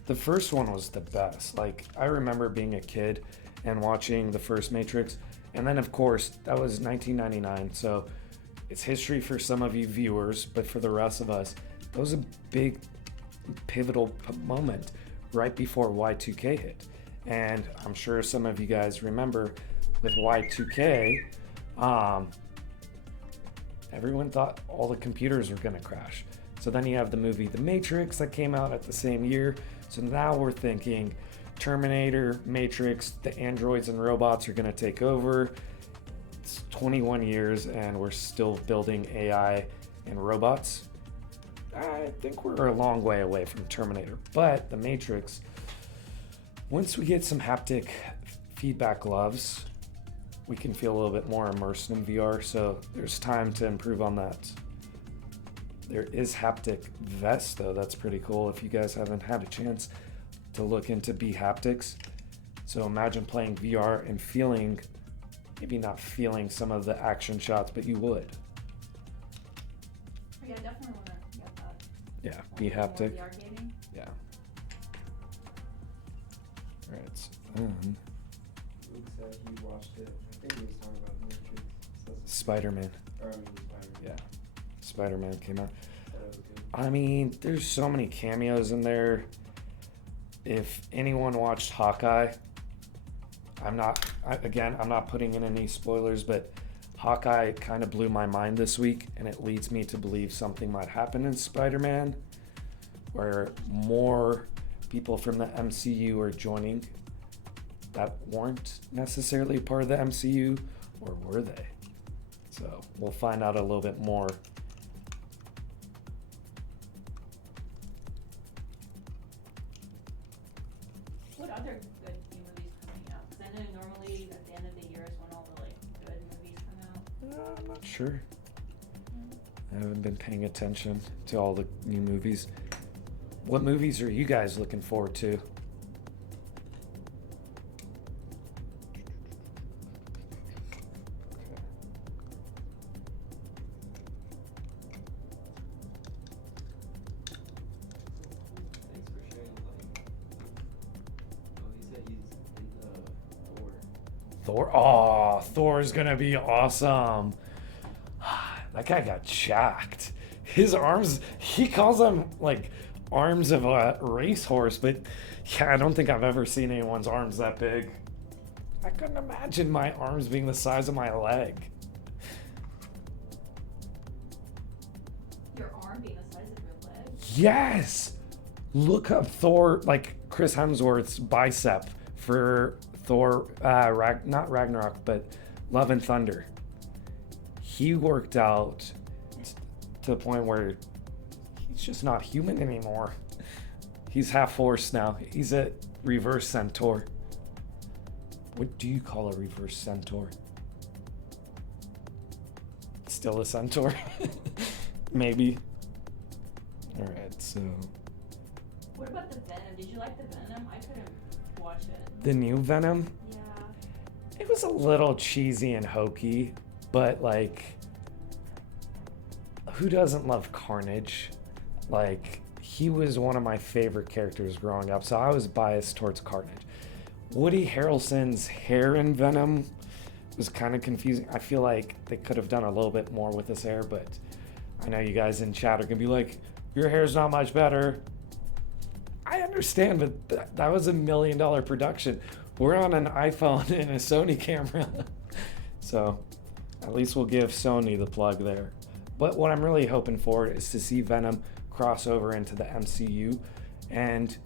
the first one was the best. Like, I remember being a kid and watching the first Matrix, and then of course that was 1999, so it's history for some of you viewers, but for the rest of us, that was a big pivotal moment right before Y2K hit. And I'm sure some of you guys remember with Y2K, everyone thought all the computers were going to crash. So then you have the movie The Matrix that came out at the same year. So now we're thinking Terminator, Matrix, the androids and robots are going to take over. It's 21 years and we're still building AI and robots. I think we're a long way away from Terminator, but The Matrix, once we get some haptic feedback gloves, we can feel a little bit more immersed in VR, so there's time to improve on that. There is haptic vest though, that's pretty cool if you guys haven't had a chance to look into B-haptics. So imagine playing VR and feeling, maybe not feeling some of the action shots, but you would. Oh, yeah, I definitely wanna get that. Yeah, More B-haptic. VR gaming. Yeah. Alright, so, Luke said he watched it. I think he was talking about Matrix. Spider-Man. Or I mean, Spider-Man. Yeah. Spider-Man came out. That was good. I mean, there's so many cameos in there. If anyone watched Hawkeye, I'm not putting in any spoilers, but Hawkeye kind of blew my mind this week, and it leads me to believe something might happen in Spider-Man, where more people from the MCU are joining that weren't necessarily part of the MCU, or were they? So we'll find out a little bit more. What other good new movies coming out? Because I know normally at the end of the year is when all the like good movies come out. I'm not sure. I haven't been paying attention to all the new movies. What movies are you guys looking forward to? Thanks for sharing, like, oh, he said he's into Thor. Thor? Oh, Thor's gonna be awesome. That guy got jacked. His arms, he calls them like arms of a racehorse, but yeah, I don't think I've ever seen anyone's arms that big. I couldn't imagine my arms being the size of my leg. Your arm being the size of your leg. Yes! Look up Thor, like Chris Hemsworth's bicep for Thor, not Ragnarok, but Love and Thunder. He worked out to the point where he's just not human anymore. He's half horse now. He's a reverse centaur. What do you call a reverse centaur? Still a centaur? Maybe. Alright, so. What about the Venom? Did you like the Venom? I couldn't watch it. The new Venom? Yeah. It was a little cheesy and hokey, but like, who doesn't love Carnage? Like, he was one of my favorite characters growing up, so I was biased towards Carnage. Woody Harrelson's hair in Venom was kind of confusing. I feel like they could have done a little bit more with this hair, but I know you guys in chat are gonna be like, your hair's not much better. I understand, but that was $1 million production. We're on an iPhone and a Sony camera. So at least we'll give Sony the plug there. But what I'm really hoping for is to see Venom cross over into the MCU, and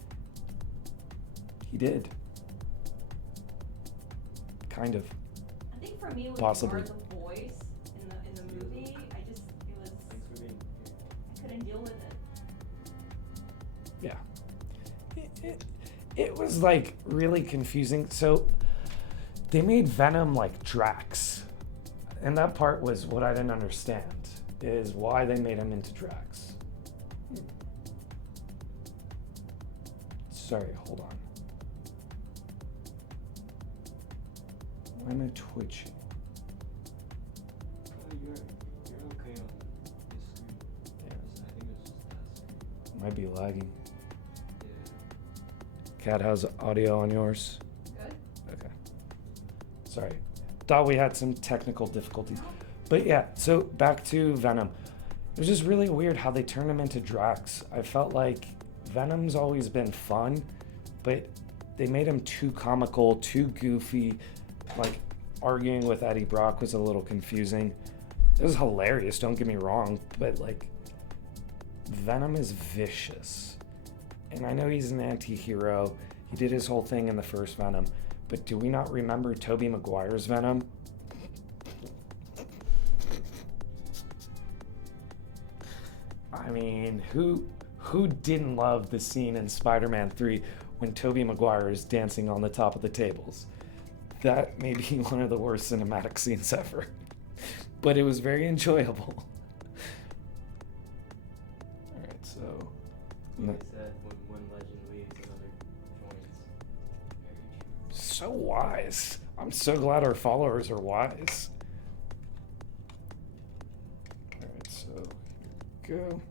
he did. Kind of. I think for me it was Possibly. more the voice in the movie. I couldn't deal with it. Yeah. It was like really confusing. So they made Venom like Drax. And that part was what I didn't understand, is why they made him into Drax. Sorry, hold on. Why am I twitching? You're okay on this screen. Yeah. I think it's just that screen. Might be lagging. Yeah. Kat, how's audio on yours? Good? Okay. Sorry. Thought we had some technical difficulties. But yeah, so back to Venom. It was just really weird how they turned him into Drax. I felt like Venom's always been fun, but they made him too comical, too goofy. Like, arguing with Eddie Brock was a little confusing. It was hilarious, don't get me wrong, but like, Venom is vicious. And I know he's an anti-hero. He did his whole thing in the first Venom. But do we not remember Tobey Maguire's Venom? I mean, who didn't love the scene in Spider-Man 3 when Tobey Maguire is dancing on the top of the tables? That may be one of the worst cinematic scenes ever. But it was very enjoyable. Alright, so... Like I said, when one legend leaves, another joins. Very true. So wise. I'm so glad our followers are wise. Alright, so here we go.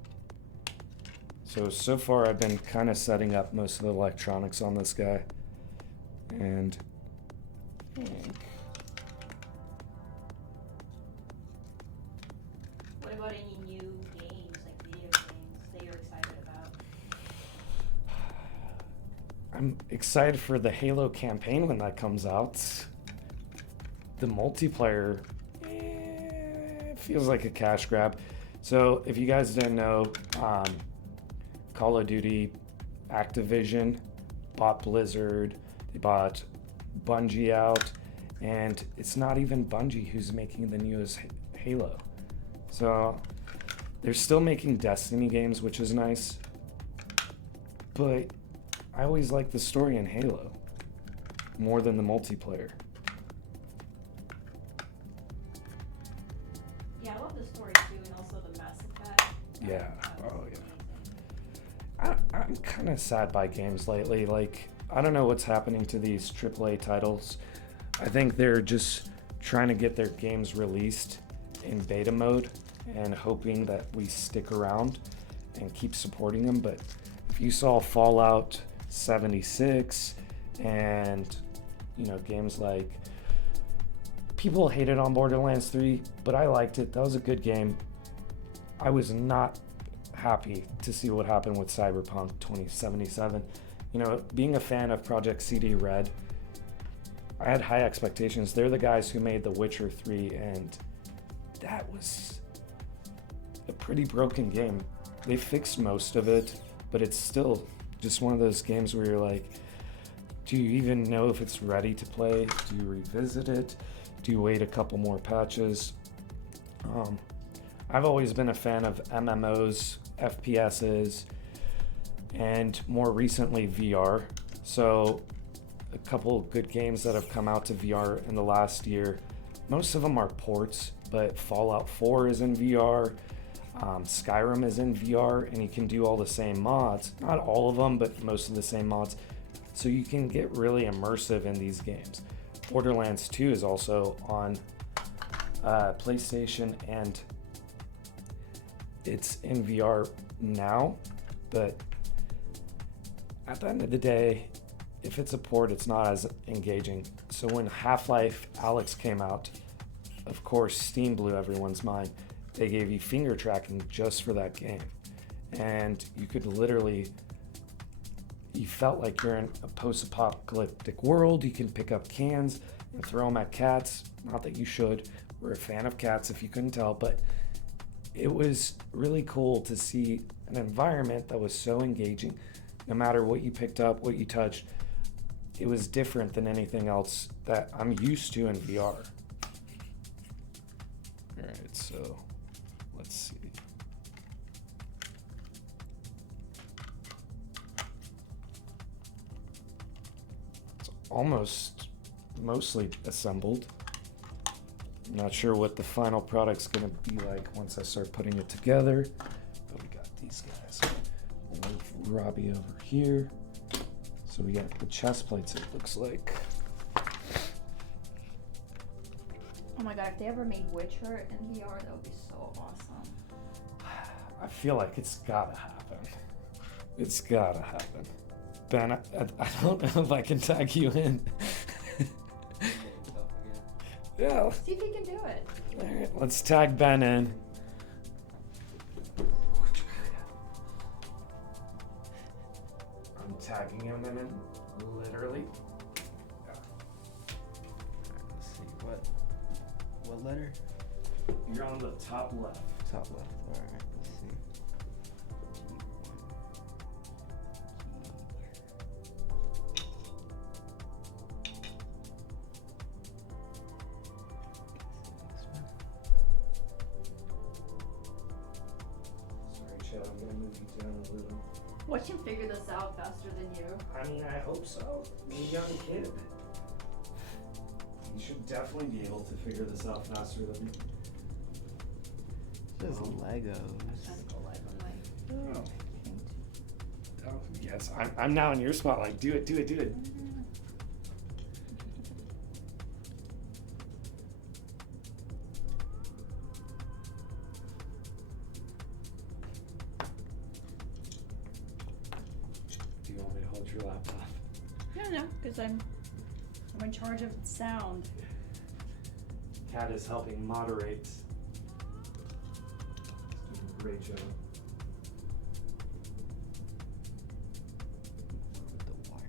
So far I've been kind of setting up most of the electronics on this guy. And I think What about any new games, like video games, that you're excited about? I'm excited for the Halo campaign when that comes out. The multiplayer feels like a cash grab. So if you guys didn't know, Call of Duty, Activision bought Blizzard, they bought Bungie out, and it's not even Bungie who's making the newest Halo. So they're still making Destiny games, which is nice, but I always like the story in Halo more than the multiplayer. Yeah, I love the story too, and also the Mass Effect. Yeah. That was Oh, yeah. amazing. I'm kind of sad by games lately. Like, I don't know what's happening to these AAA titles. I think they're just trying to get their games released in beta mode and hoping that we stick around and keep supporting them. But if you saw Fallout 76 and, games like, people hated on Borderlands 3, but I liked it. That was a good game. I was not happy to see what happened with Cyberpunk 2077. Being a fan of Project CD Red, I had high expectations. They're the guys who made The Witcher 3, and that was a pretty broken game. They fixed most of it, but it's still just one of those games where you're like, do you even know if it's ready to play? Do you revisit it? Do you wait a couple more patches? I've always been a fan of MMOs, FPSs, and more recently VR. So a couple good games that have come out to VR in the last year. Most of them are ports, but Fallout 4 is in VR. Skyrim is in VR, and you can do all the same mods. Not all of them, but most of the same mods. So you can get really immersive in these games. Borderlands 2 is also on PlayStation, and it's in VR now, but at the end of the day, if it's a port, it's not as engaging. So when Half-Life Alyx came out, of course, Steam blew everyone's mind. They gave you finger tracking just for that game. And you could literally, you felt like you're in a post-apocalyptic world. You can pick up cans and throw them at cats. Not that you should. We're a fan of cats if you couldn't tell, but it was really cool to see an environment that was so engaging. No matter what you picked up, what you touched, it was different than anything else that I'm used to in VR. All right, so let's see. It's almost mostly assembled. I'm not sure what the final product's gonna be like once I start putting it together, but we got these guys. We'll move Robbie over here. So we got the chest plates, it looks like. Oh my god, if they ever made Witcher in VR, that would be so awesome. I feel like it's gotta happen. It's gotta happen. Ben, I don't know if I can tag you in. Yeah. See if he can do it. All right, let's tag Ben in. I'm tagging him in, literally. Yeah. Let's see, what letter? You're on the top left. Top left. Alright, let's see. Sorry, Chad, I'm gonna move you down a little. Watch him figure this out faster than you. I mean, I hope so. He's a young kid. You should definitely be able to figure this out faster than me. This is Oh. Legos. Oh. Oh, yes, I'm now in your spotlight. Do it, do it, do it. Do you want me to hold your laptop? No, because I'm in charge of sound. Kat is helping moderate. He's doing a great job. With the wire.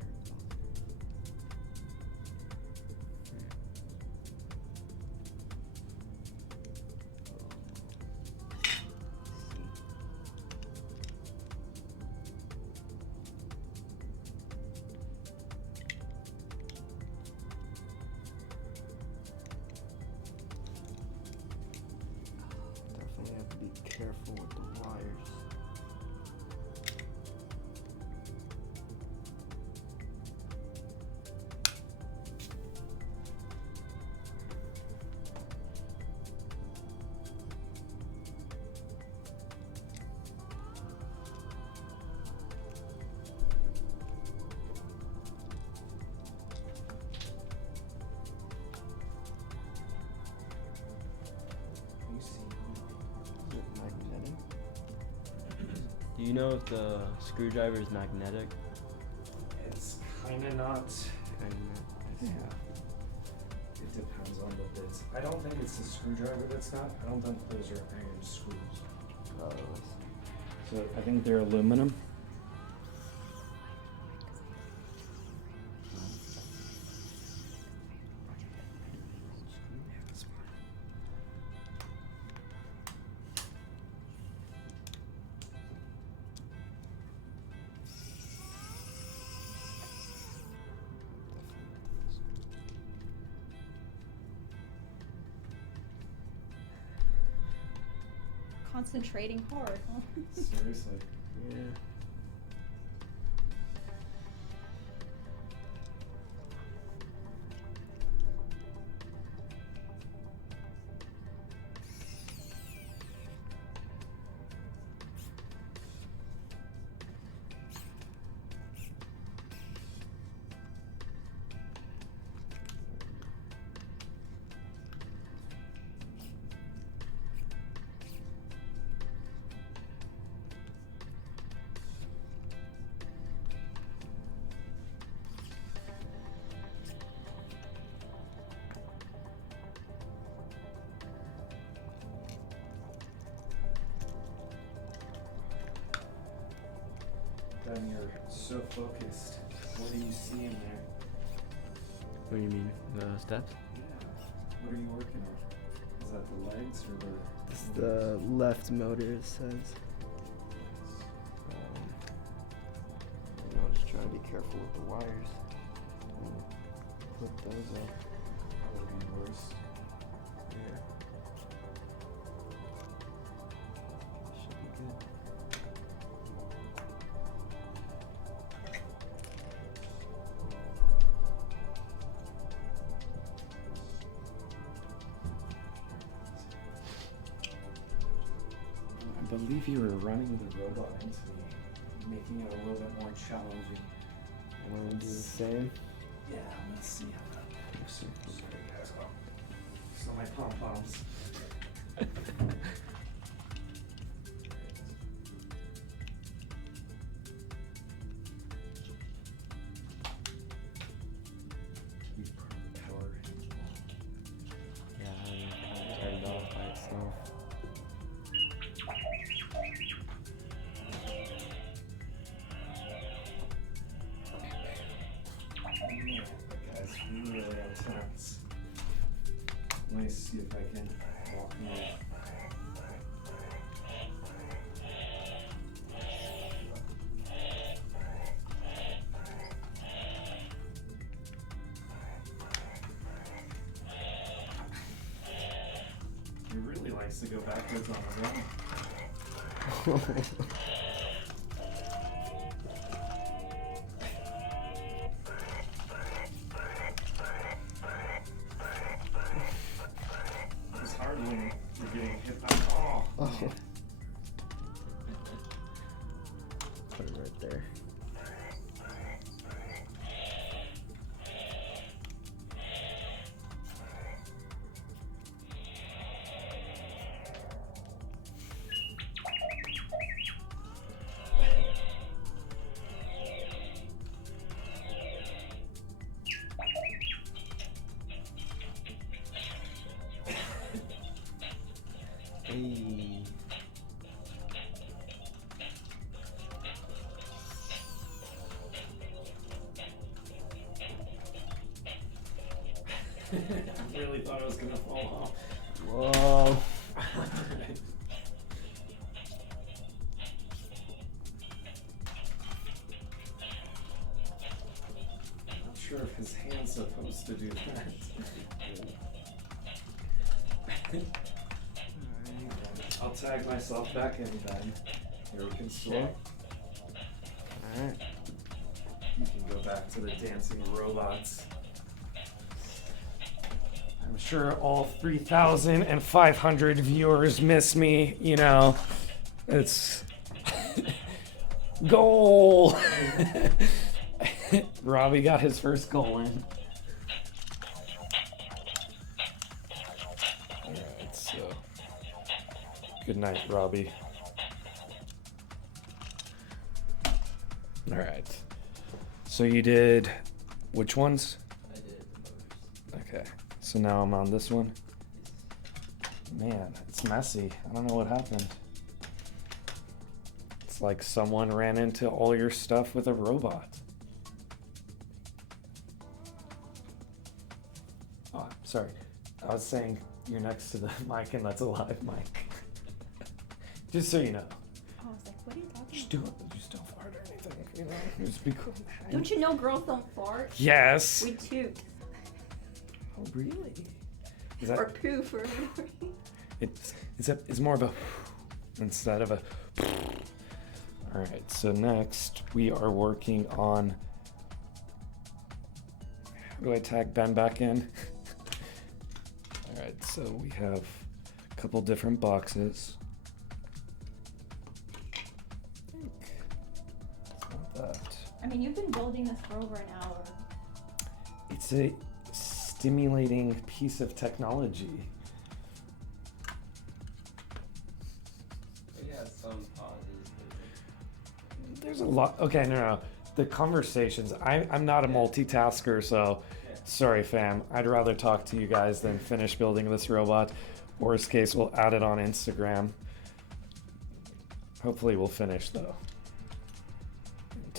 Definitely have to be careful with the wires. You see, Is it magnetic? Do you know if the screwdriver is magnetic? it's kind of not. And Yeah. It depends on the bits. I don't think it's the screwdriver that's not. I don't think those are iron screws. oh, So I think they're aluminum. Yeah, that's fine. Concentrating hard, huh? Seriously. yeah. Ben, you're so focused. What do you see in there? What do you mean? The steps? Yeah. What are you working on? Is that the legs or the... It's the left motor, it says. I'll just try to be careful with the wires. Flip those up. That would be worse. Yeah. Should be good. I believe you were running the robot into me, making it a little bit more challenging. Want to do the same? Yeah, let's see how that goes. Sorry guys, well, so my pom-poms. Power. Yeah, I turned off by itself. Yeah, but guys, really intense. Let me see if I can walk more. He really likes to go backwards on the run. It's hard when you're getting hit by. Oh. Put it right there. Hey. I really thought I was gonna fall off. Whoa. I'm not sure if his hand's supposed to do that. I'll tag myself back in then. Here we can swap. Alright. You can go back to the dancing robots. I'm sure all 3,500 viewers miss me, you know. It's goal. Robbie got his first goal in. Alright, so good night, Robbie. Alright. So you did which ones? I did the motors. Okay. So now I'm on this one. Man, it's messy. I don't know what happened. It's like someone ran into all your stuff with a robot. Oh, sorry. I was saying you're next to the mic and that's a live mic. Just so you know. I was like, what are you talking Just about? just don't fart or anything. You know, just be cool. Don't you know girls don't fart? Yes. We toot. Oh, really? Is Or that? poo for It's more of a instead of a. All right. So next we are working on. How do I tag Ben back in? All right. So we have a couple different boxes. It's not that. I mean, you've been building this for over an hour. It's a stimulating piece of technology. It has some pauses. There's a lot. Okay, no. The conversations. I'm not a multitasker, so sorry, fam. I'd rather talk to you guys than finish building this robot. Worst case, we'll add it on Instagram. Hopefully, we'll finish though.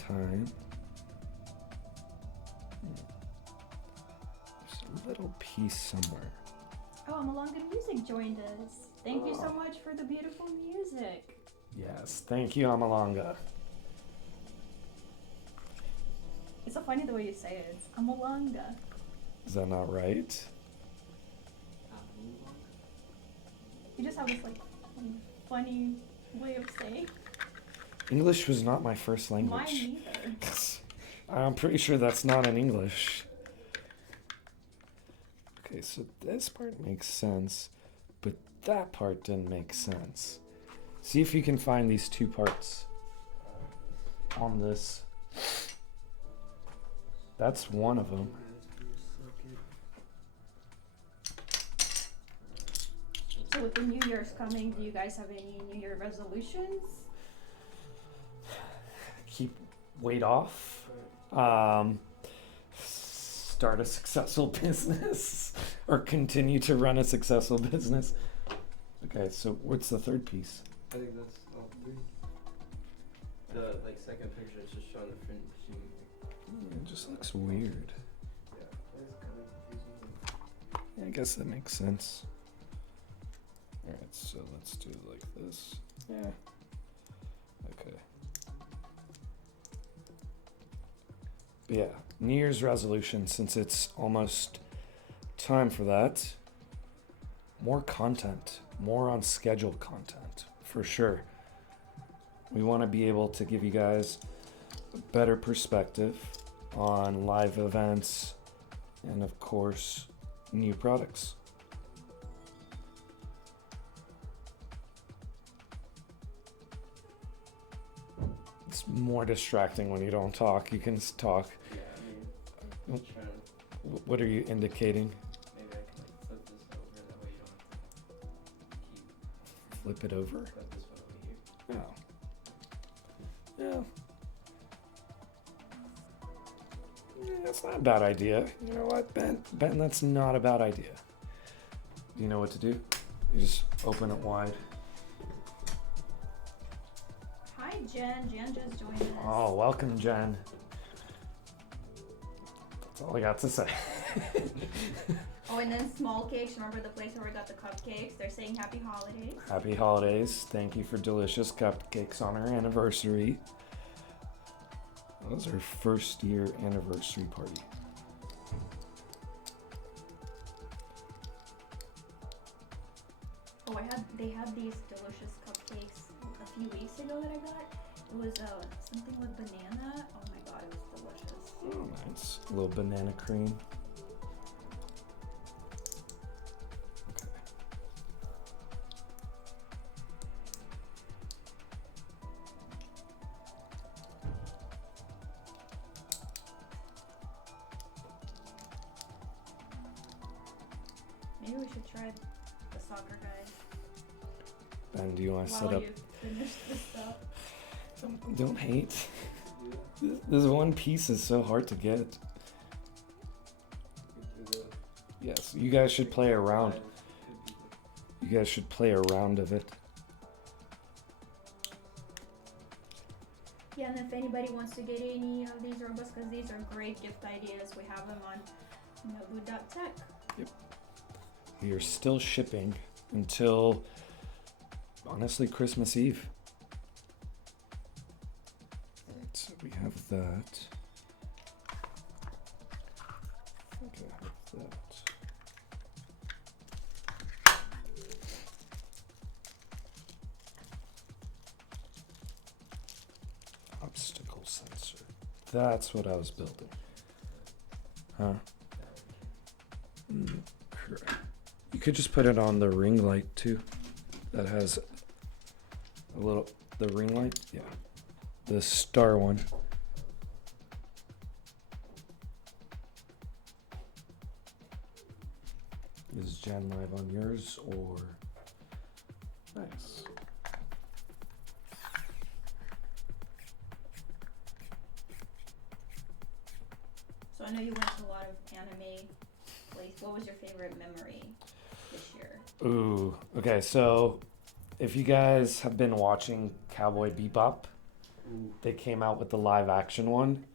time. There's a little piece somewhere. Oh, Amalanga Music joined us. Thank you so much for the beautiful music. Yes, thank you, Amalanga. It's so funny the way you say it. It's Amalanga. Is that not right? You just have this like funny way of saying. English was not my first language. Mine neither. I'm pretty sure that's not in English. Okay, so this part makes sense, but that part didn't make sense. See if you can find these two parts on this. That's one of them. So with the New Year's coming, do you guys have any New Year resolutions? Keep weight off. Start a successful business or continue to run a successful business. Okay, so what's the third piece? I think that's all three. The second picture is just showing the finishing. It just looks weird. Yeah, it's kind of confusing. Yeah, I guess that makes sense. Alright, so let's do it like this. Yeah. Okay. But yeah, New Year's resolution, since it's almost time for that. More content, more on schedule content, for sure. We want to be able to give you guys a better perspective on live events and, of course, new products. It's more distracting when you don't talk. You can talk. Yeah, I mean, I'm just trying to, What are you indicating? maybe I can flip this over, that way you don't have to Flip it over? flip this one over here. Oh. Yeah. Yeah, that's not a bad idea. You know what, Ben? Ben, that's not a bad idea. Do you know what to do? You just open it wide. Hi, Jen. Jen just joined us. Oh, welcome, Jen. That's all I got to say. Oh, and then small cakes. Remember the place where we got the cupcakes? They're saying happy holidays. Happy holidays. Thank you for delicious cupcakes on our anniversary. That was our first year anniversary party. Oh, they had these delicious cupcakes a few weeks ago that I got. It was something with banana. Oh my god, it was delicious. Oh, nice. A little banana cream. Okay. Maybe we should try the soccer guy Ben, do you want to set while up? you finish this stuff. Don't hate. This one piece is so hard to get. Yes, you guys should play around. You guys should play a round of it. Yeah, and if anybody wants to get any of these robots, because these are great gift ideas, we have them on Nobu.tech. We are still shipping until, honestly, Christmas Eve. Alright, so we have that. Okay, I have that. Obstacle sensor. That's what I was building. Huh? Correct. You could just put it on the ring light too. That has a little, the ring light? Yeah. The star one. Is Jen live on yours or? Nice. So I know you went to a lot of anime places. What was your favorite memory this year? Ooh, okay, so if you guys have been watching Cowboy Bebop, they came out with the live action one.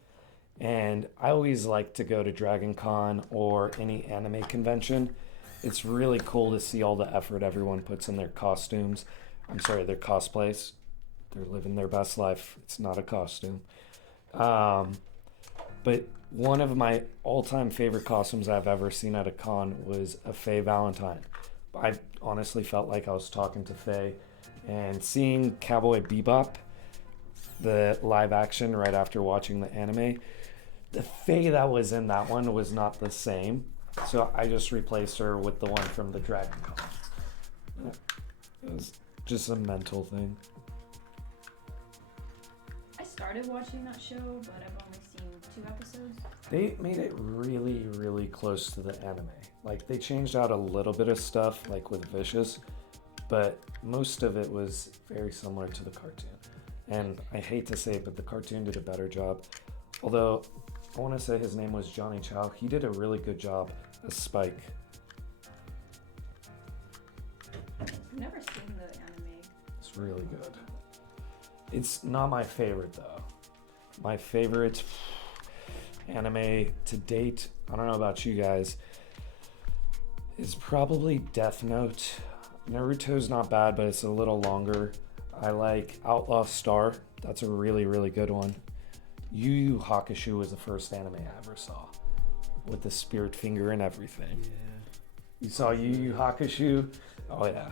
And I always like to go to Dragon Con or any anime convention. It's really cool to see all the effort everyone puts in their costumes. I'm sorry, their cosplays. They're living their best life. It's not a costume. But one of my all-time favorite costumes I've ever seen at a con was a Faye Valentine. I honestly felt like I was talking to Faye, and seeing Cowboy Bebop, the live action right after watching the anime, the Faye that was in that one was not the same. So I just replaced her with the one from the Dragon Con. It was just a mental thing. I started watching that show, but I've only seen 2 episodes. They made it really, really close to the anime. Like, they changed out a little bit of stuff, like with Vicious, but most of it was very similar to the cartoon. And I hate to say it, but the cartoon did a better job. Although, I want to say his name was Johnny Chow. He did a really good job as Spike. I've never seen the anime. It's really good. It's not my favorite, though. My favorite anime to date, I don't know about you guys, is probably Death Note. Naruto's not bad, but it's a little longer. I like Outlaw Star. That's a really, really good one. Yu Yu Hakusho was the first anime I ever saw, with the spirit finger and everything. Yeah. You saw Yu Yu Hakusho? Oh yeah,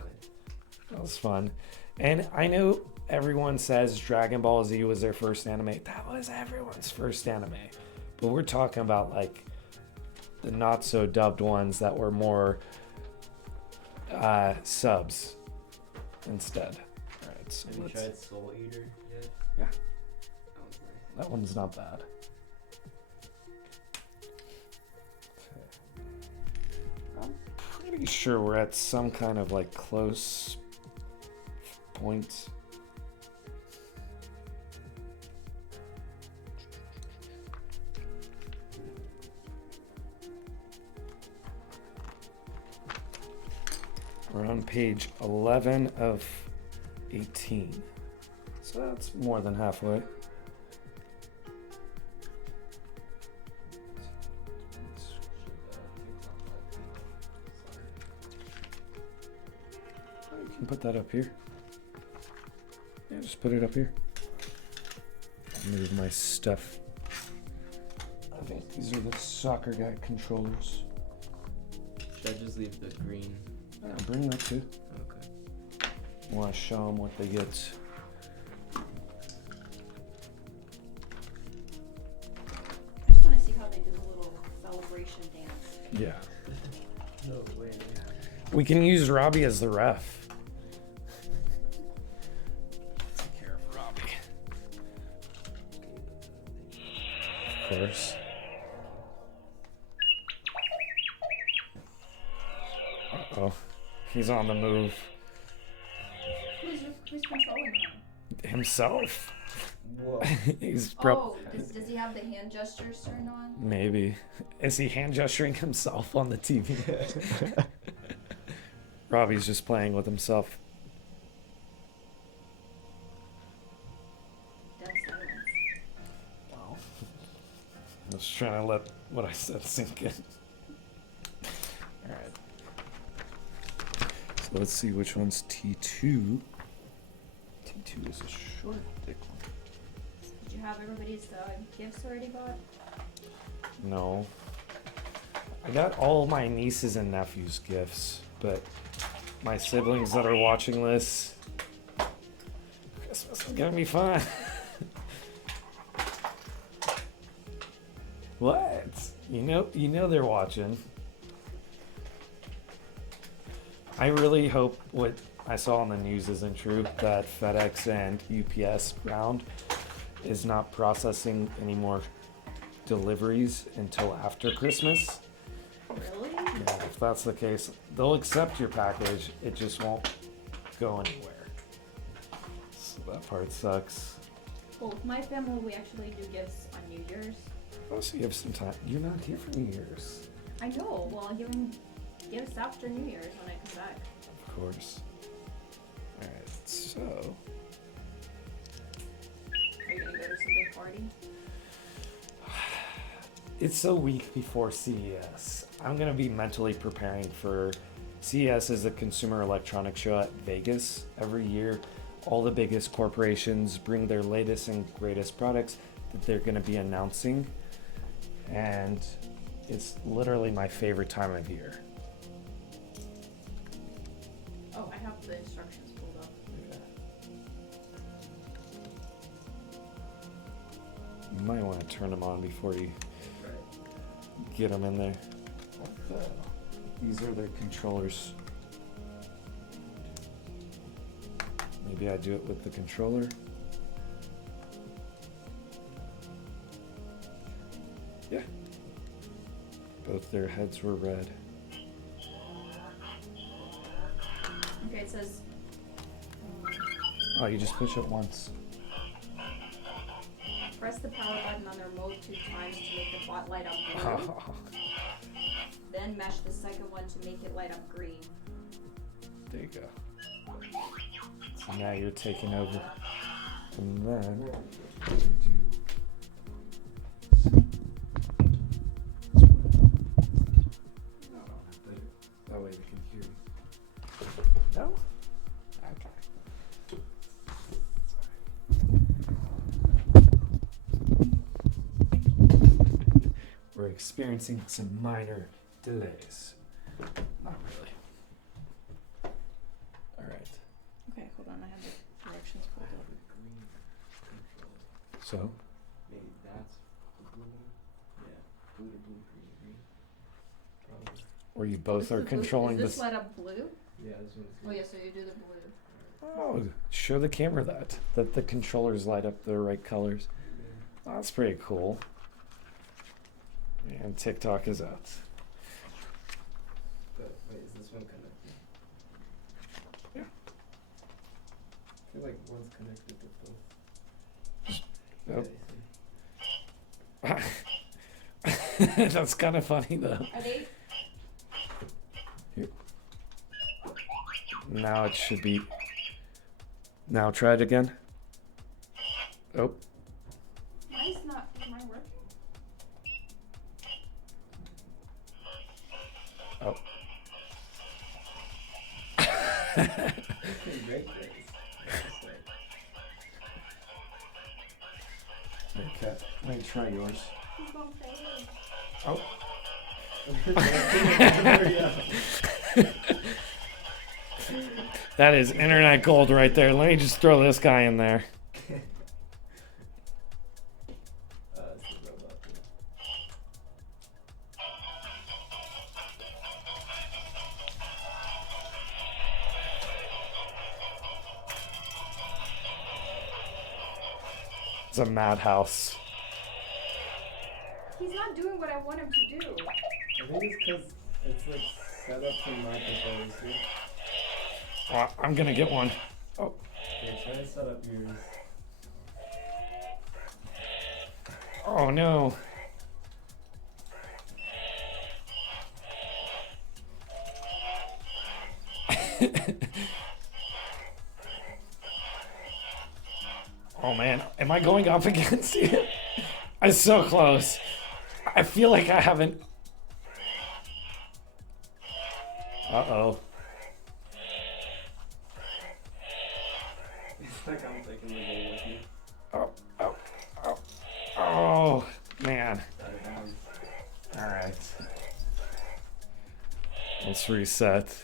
that was fun. And I know everyone says Dragon Ball Z was their first anime. That was everyone's first anime. But we're talking about like the not so dubbed ones that were more subs instead. All right, so Have you let's- tried Soul Eater yet? Yeah. That was nice. That one's not bad. Okay. I'm pretty sure we're at some kind of like close point. We're on page 11 of 18. So that's more than halfway. You can put that up here. Yeah, just put it up here. Move my stuff. I think these are the soccer guy controllers. Should I just leave the green? Yeah, bring that too. Okay. I want to show them what they get. I just want to see how they do the little celebration dance. Yeah. No way. We can use Robbie as the ref. Take care of Robbie. Of course. Uh-oh. He's on the move. Who's controlling him? Himself. Whoa. He's Oh, does he have the hand gestures turned on? Maybe. Is he hand gesturing himself on the TV? Robbie's just playing with himself. Dead silence. Wow. I was trying to let what I said sink in. Alright. So let's see which one's T2. T2 is a short, thick one. Did you have everybody's gifts already bought? No. I got all my nieces and nephews' gifts, but my siblings that are watching this, Christmas is gonna be fun. What? You know they're watching. I really hope what I saw on the news isn't true, that FedEx and UPS ground is not processing any more deliveries until after Christmas. Really? Yeah, if that's the case, they'll accept your package, it just won't go anywhere. So that part sucks. Well, with my family, we actually do gifts on New Year's. Oh, so you have some time. You're not here for New Year's. I know. Well, I'm giving gifts after New Year's when I come back. Of course. Alright, so. Are you party? It's a week before CES. I'm gonna be mentally preparing for CES is the Consumer Electronics Show at Vegas. Every year, all the biggest corporations bring their latest and greatest products that they're gonna be announcing. And it's literally my favorite time of year. Oh, I have the instructions pulled up. You might want to turn them on before you get them in there. These are their controllers. Maybe I do it with the controller. Yeah. Both their heads were red. Okay, it says. Oh, you just push it once. Press the power button on the remote 2 times to make the bot light up blue. Then mash the second one to make it light up green. There you go. So now you're taking over. And then you do. That way we can hear you. No? Okay. We're experiencing some minor delays. Not really. Alright. Okay, hold on, I have the directions pulled up. So? Maybe that's the blue one? Yeah. Blue to blue, green to green. Probably. Or you both Is are the blue- controlling Is this this. light up blue? Yeah, this one's Oh green. yeah, so you do the blue. Oh, show the camera that the controllers light up the right colors. Yeah. Oh, that's pretty cool. And TikTok is out. But wait, is this one connected? Yeah. I feel like one's connected to both. Nope. Yeah, I see. That's kind of funny though. Are they? Now it should be. Now try it again. Oh. Mine's not. Is mine working? Oh. Great. Okay. Let me try yours. Who's going forward? Oh. That is internet gold right there. Let me just throw this guy in there. It's the robot. It's a madhouse. He's not doing what I want him to do. I think it's because it's like set up from my controllers here. Oh, I'm gonna get one. Oh. Okay, try to set up yours. Oh no. Oh man, am I going up against you? I'm so close. I feel like I haven't. Uh-oh. It's like I'm taking the game with you. Oh, man. Out of bounds. Alright. Let's reset.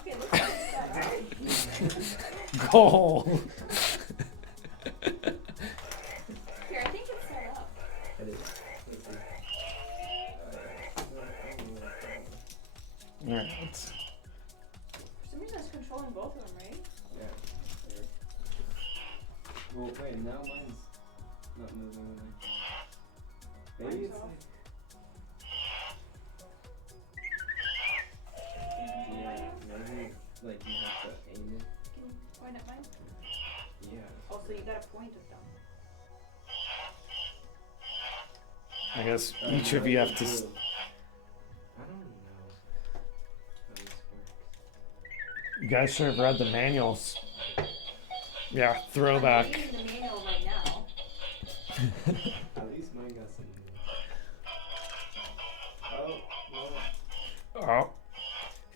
Okay, looks like it's set. Goal. Here, I think it's set up. It is. Let's see. Alright. For some reason, it's controlling both of them, right? Yeah. Well, wait, now mine's not moving. Maybe Mine's it's off. like. Yeah, maybe like you have to aim it. Can you point at mine? Yeah. Oh, so you gotta point at them. I guess each of you have to. I don't know how this works. You guys should have read the manuals. Yeah, I'm throwback. reading the manual right now. At least mine got some. Oh, no. Oh,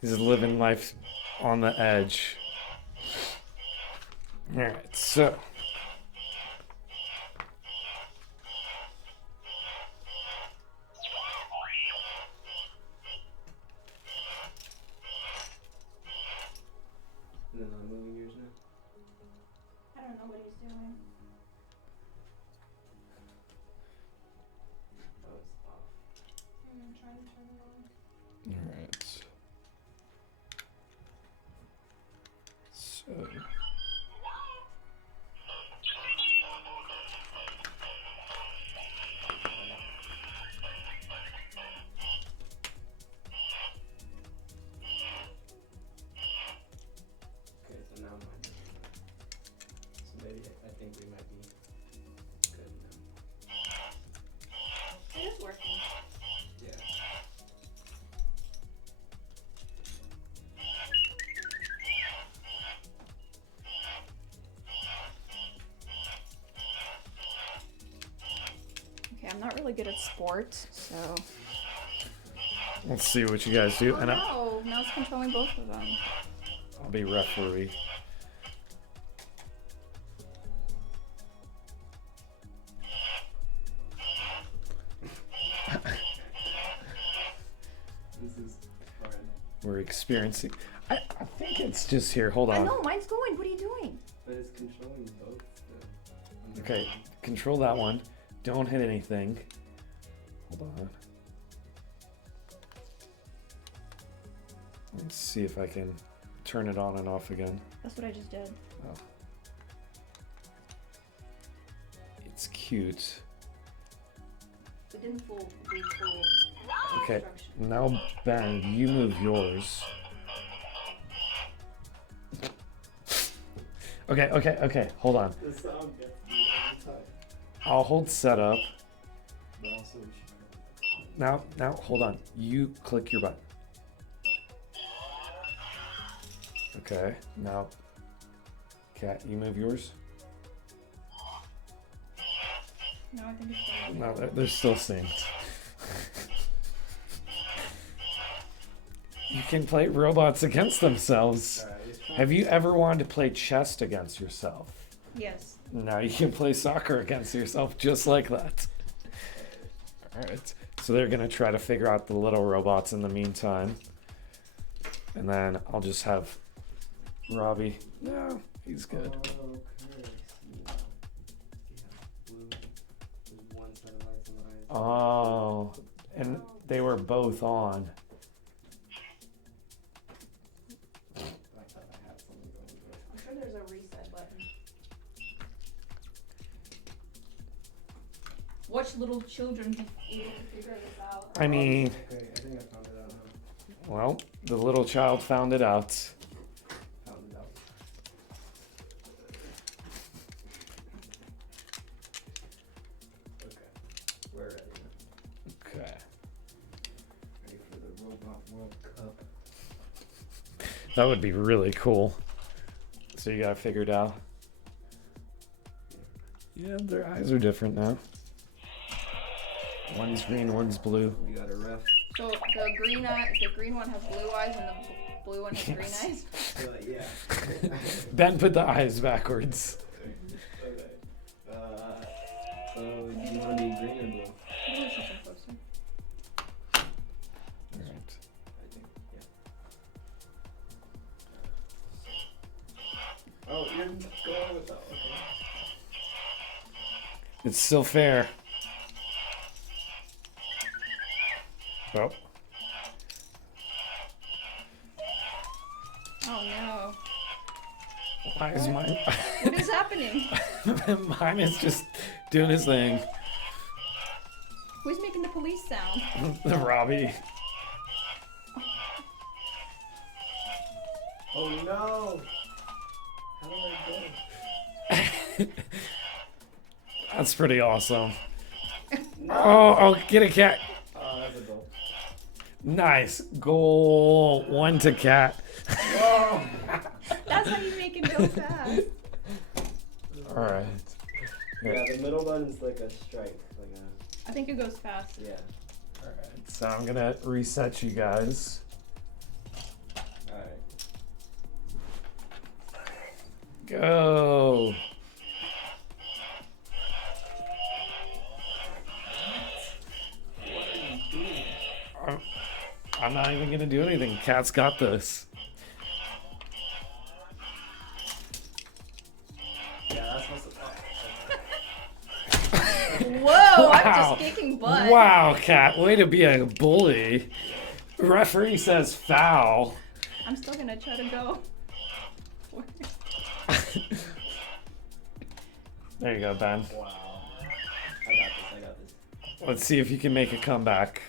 he's living life on the edge. All right, so. And then I'm moving yours now. I don't know what he's doing. Oh, it's off. I'm trying to turn it on. All right. So. Okay, so now mine doesn't work. So maybe I think we might be good now. It is working. Yeah. Okay, I'm not really good at sports, so. Let's see what you guys do, Oh and no, now it's controlling both of them. I'll be referee. This is hard. We're experiencing. I think it's just here. Hold I on. know, mine's going. What are you doing? But it's controlling both the. Okay, control that one. Don't hit anything. Hold on. Let's see if I can turn it on and off again. That's what I just did. Oh. It's cute. It didn't read full Okay, instructions. now Ben, you move yours. Okay, hold on. The sound gets me every time. I'll hold setup. But also we should. Now, hold on. You click your button. Okay, now, Cat, you move yours. No, I think it's going. No, they're still synced. You can play robots against themselves. Have you ever wanted to play chess against yourself? Yes. Now you can play soccer against yourself just like that. Alright, so they're gonna try to figure out the little robots in the meantime. And then I'll just have Robbie. No, he's good. Oh, okay. I see now. Yeah, blue. There's one set of lights in the eyes. Oh, and they were both on. I thought I had something going there. I'm sure there's a reset button. Watch little children be able to figure this out. I mean, Okay, I think I found it out now. well, the little child found it out. Found it out. Okay, we're ready now. Okay. Ready for the Robot World Cup. That would be really cool. So you got it figured out? Yeah, their eyes are different now. One's green, one's blue. We got a ref. So the green one has blue eyes and the blue one has green Yes. eyes. Yeah. Ben put the eyes backwards. Okay. So do you want to be green or blue? Blue is something closer. Alright. I think, yeah. Oh, you're going with that. Okay. It's still fair. Oh, Oh no. why is mine? What is happening? Mine is just doing his thing. Who's making the police sound? The Robbie. Oh no! How do I go? That's pretty awesome. No! Oh, get a cat. That's a goal. Nice. Goal. 1 to cat. Whoa! That's how you make it go fast. All right. Yeah, the middle one is like a strike. Like I think it goes fast. yeah. All right. So I'm going to reset you guys. Alright. Go. What are you doing? I'm not even going to do anything. Cat's got this. Yeah, that's supposed to. Whoa, I'm Wow. just kicking butt. Wow, Cat. Way to be a bully. Referee says foul. I'm still gonna try to go. There you go, Ben. Wow. I got this. Let's see if you can make a comeback.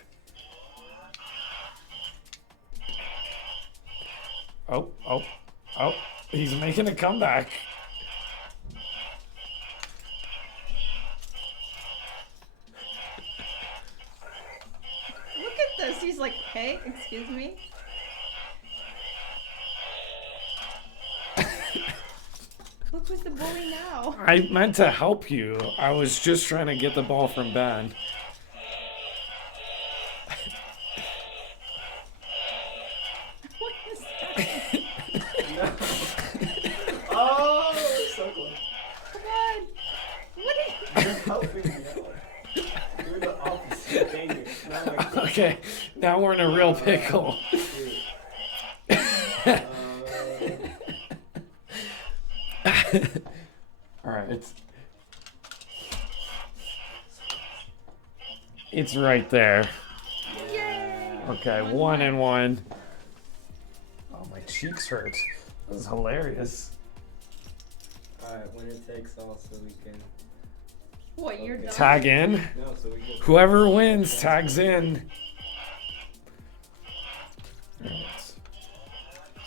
Oh. He's making a comeback. Look at this. He's like, hey, excuse me. Look who's the bully now. I meant to help you. I was just trying to get the ball from Ben. What is that? No. Oh, so close. Come on. What are you? You're helping me out. You're the opposite thing. Now like Okay, now we're in a real pickle. All right, it's right there. Yay. Okay, 1 and 1. Oh, my cheeks hurt. This is hilarious. Alright, winner takes all, so we can. What, you're Okay. done? Tag in. No, so we can. Whoever wins tags in. Alright.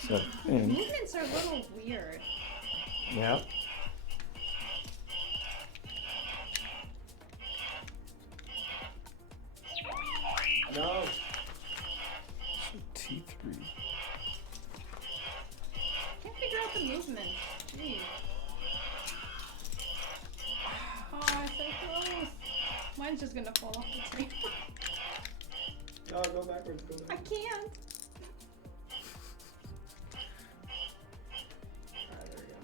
So in. Movements are a little weird. Yep. No. So T3. Can't figure out the movement. Jeez. Oh, so close. Mine's just gonna fall off the table. No, go backwards. Go I backwards. can't. Alright, there we go.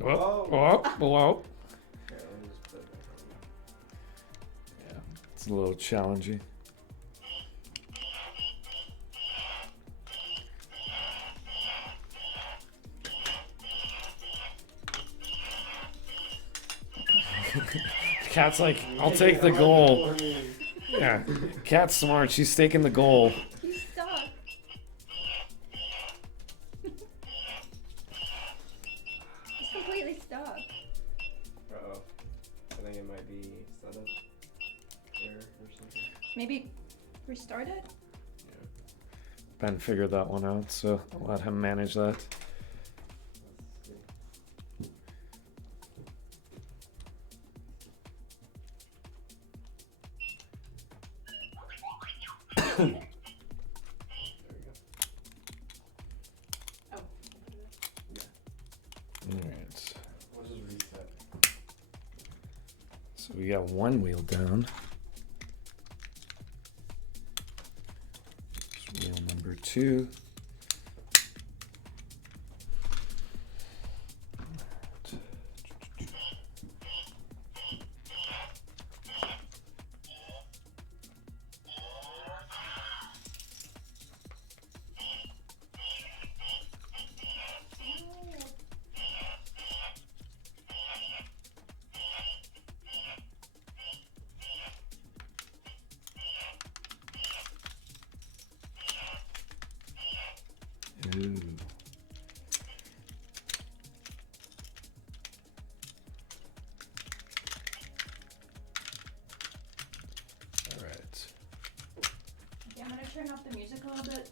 Whoa. Here, let me just put it back on. Yeah, it's a little challenging. Cat's like, I'll take the goal. Yeah, Cat's smart. She's taking the goal. He's stuck. He's completely stuck. Uh-oh. I think it might be setup error or something. Maybe restart it? Ben figured that one out, so I'll let him manage that. Let's see. There we go. Oh. Alright, We'll just reset. so we got one wheel down. It's wheel number 2. Ooh. All right. Okay, I'm gonna turn up the music a little bit.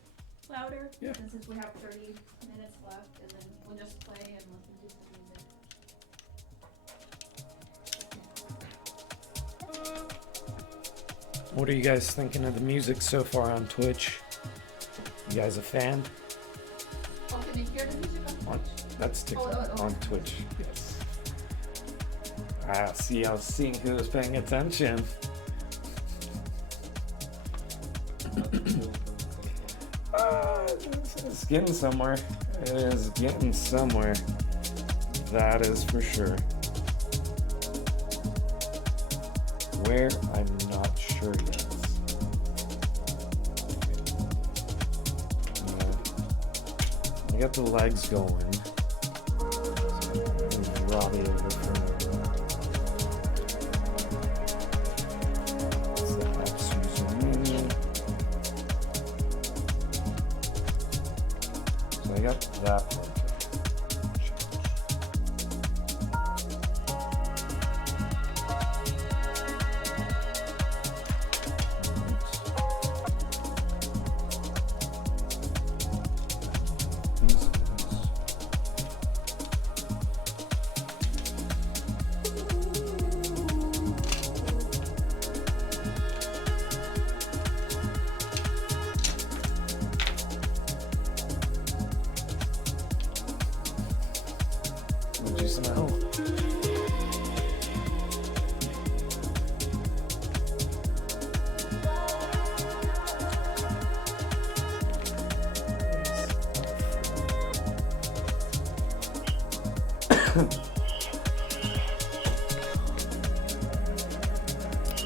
louder? Yeah. And since we have 30 minutes left, and then we'll just play and listen to some music. What are you guys thinking of the music so far on Twitch? You guys a fan? Oh, can you hear the music on Twitch? That's TikTok. Oh. On Twitch. Yes. See, I was seeing who was paying attention. It's getting somewhere. It is getting somewhere. That is for sure. Where? I'm not sure yet. I got the legs going. Robbie over for now. It's the apps user menu. So I got that part. What'd you smell?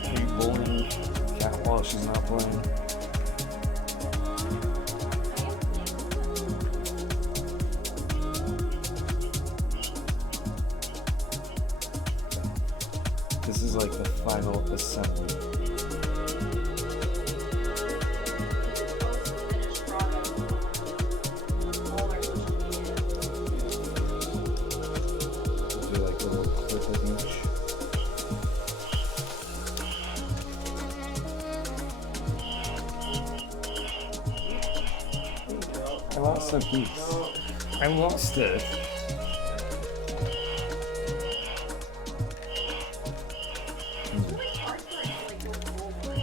Are you bullying Cat while she's not playing? This is like the final assembly. Finished product on all our social media. We'll do like a little clip of each. I lost a piece. I lost it. It's really hard for it to like go forward.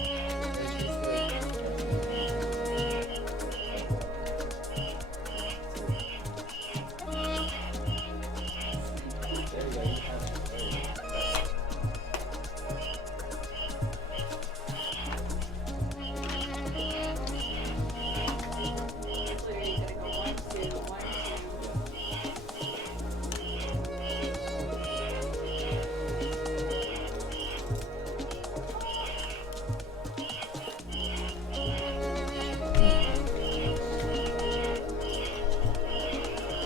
Literally gonna go 1, 2, 1, 2.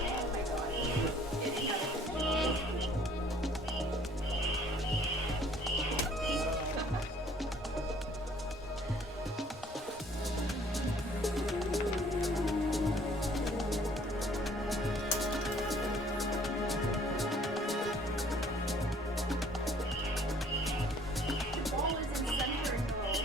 Oh my god. It has the ball is in center though.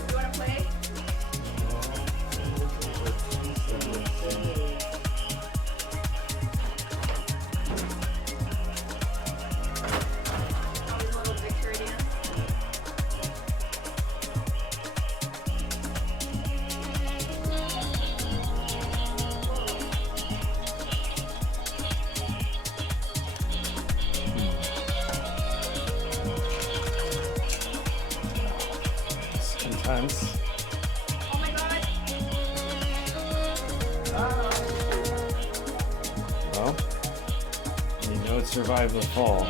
You wanna play? Oh, his little victory dance. It's intense. Oh my god. Well, you know it survived the fall.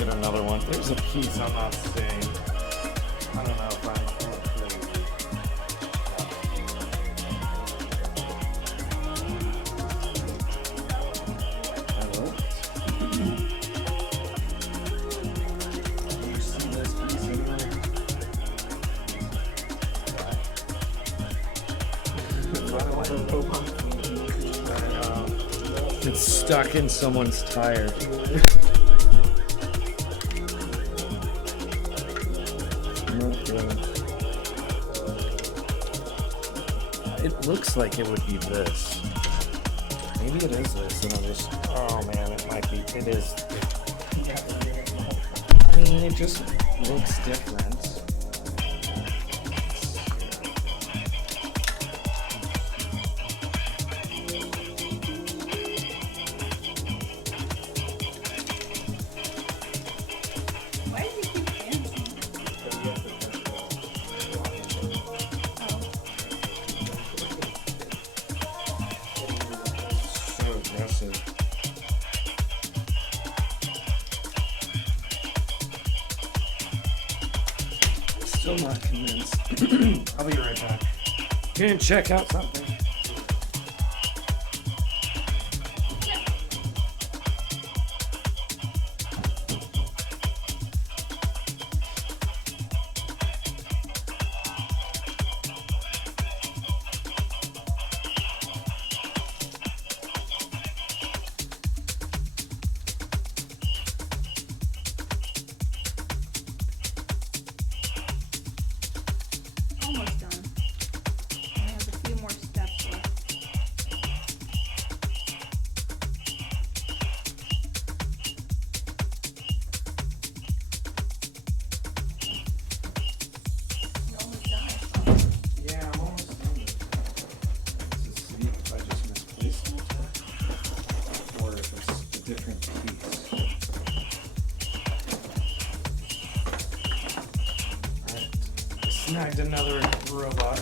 look at another one. There's a piece I'm not seeing. I don't know if I'm crazy. Hello? Do you see this piece anywhere? It's stuck in someone's tire. It looks like it would be this. Maybe it is this, and I'm just. Oh man, it might be. It is. I mean, it just looks different. Why does he keep dancing? So aggressive. Still not convinced. I'll be right back. Gonna check out something. Almost done. I have a few more steps left. You're almost done, I thought. Yeah, I'm almost done with it. Let's just see if I just misplaced it. Or if it's a different piece. Alright. I snagged another robot.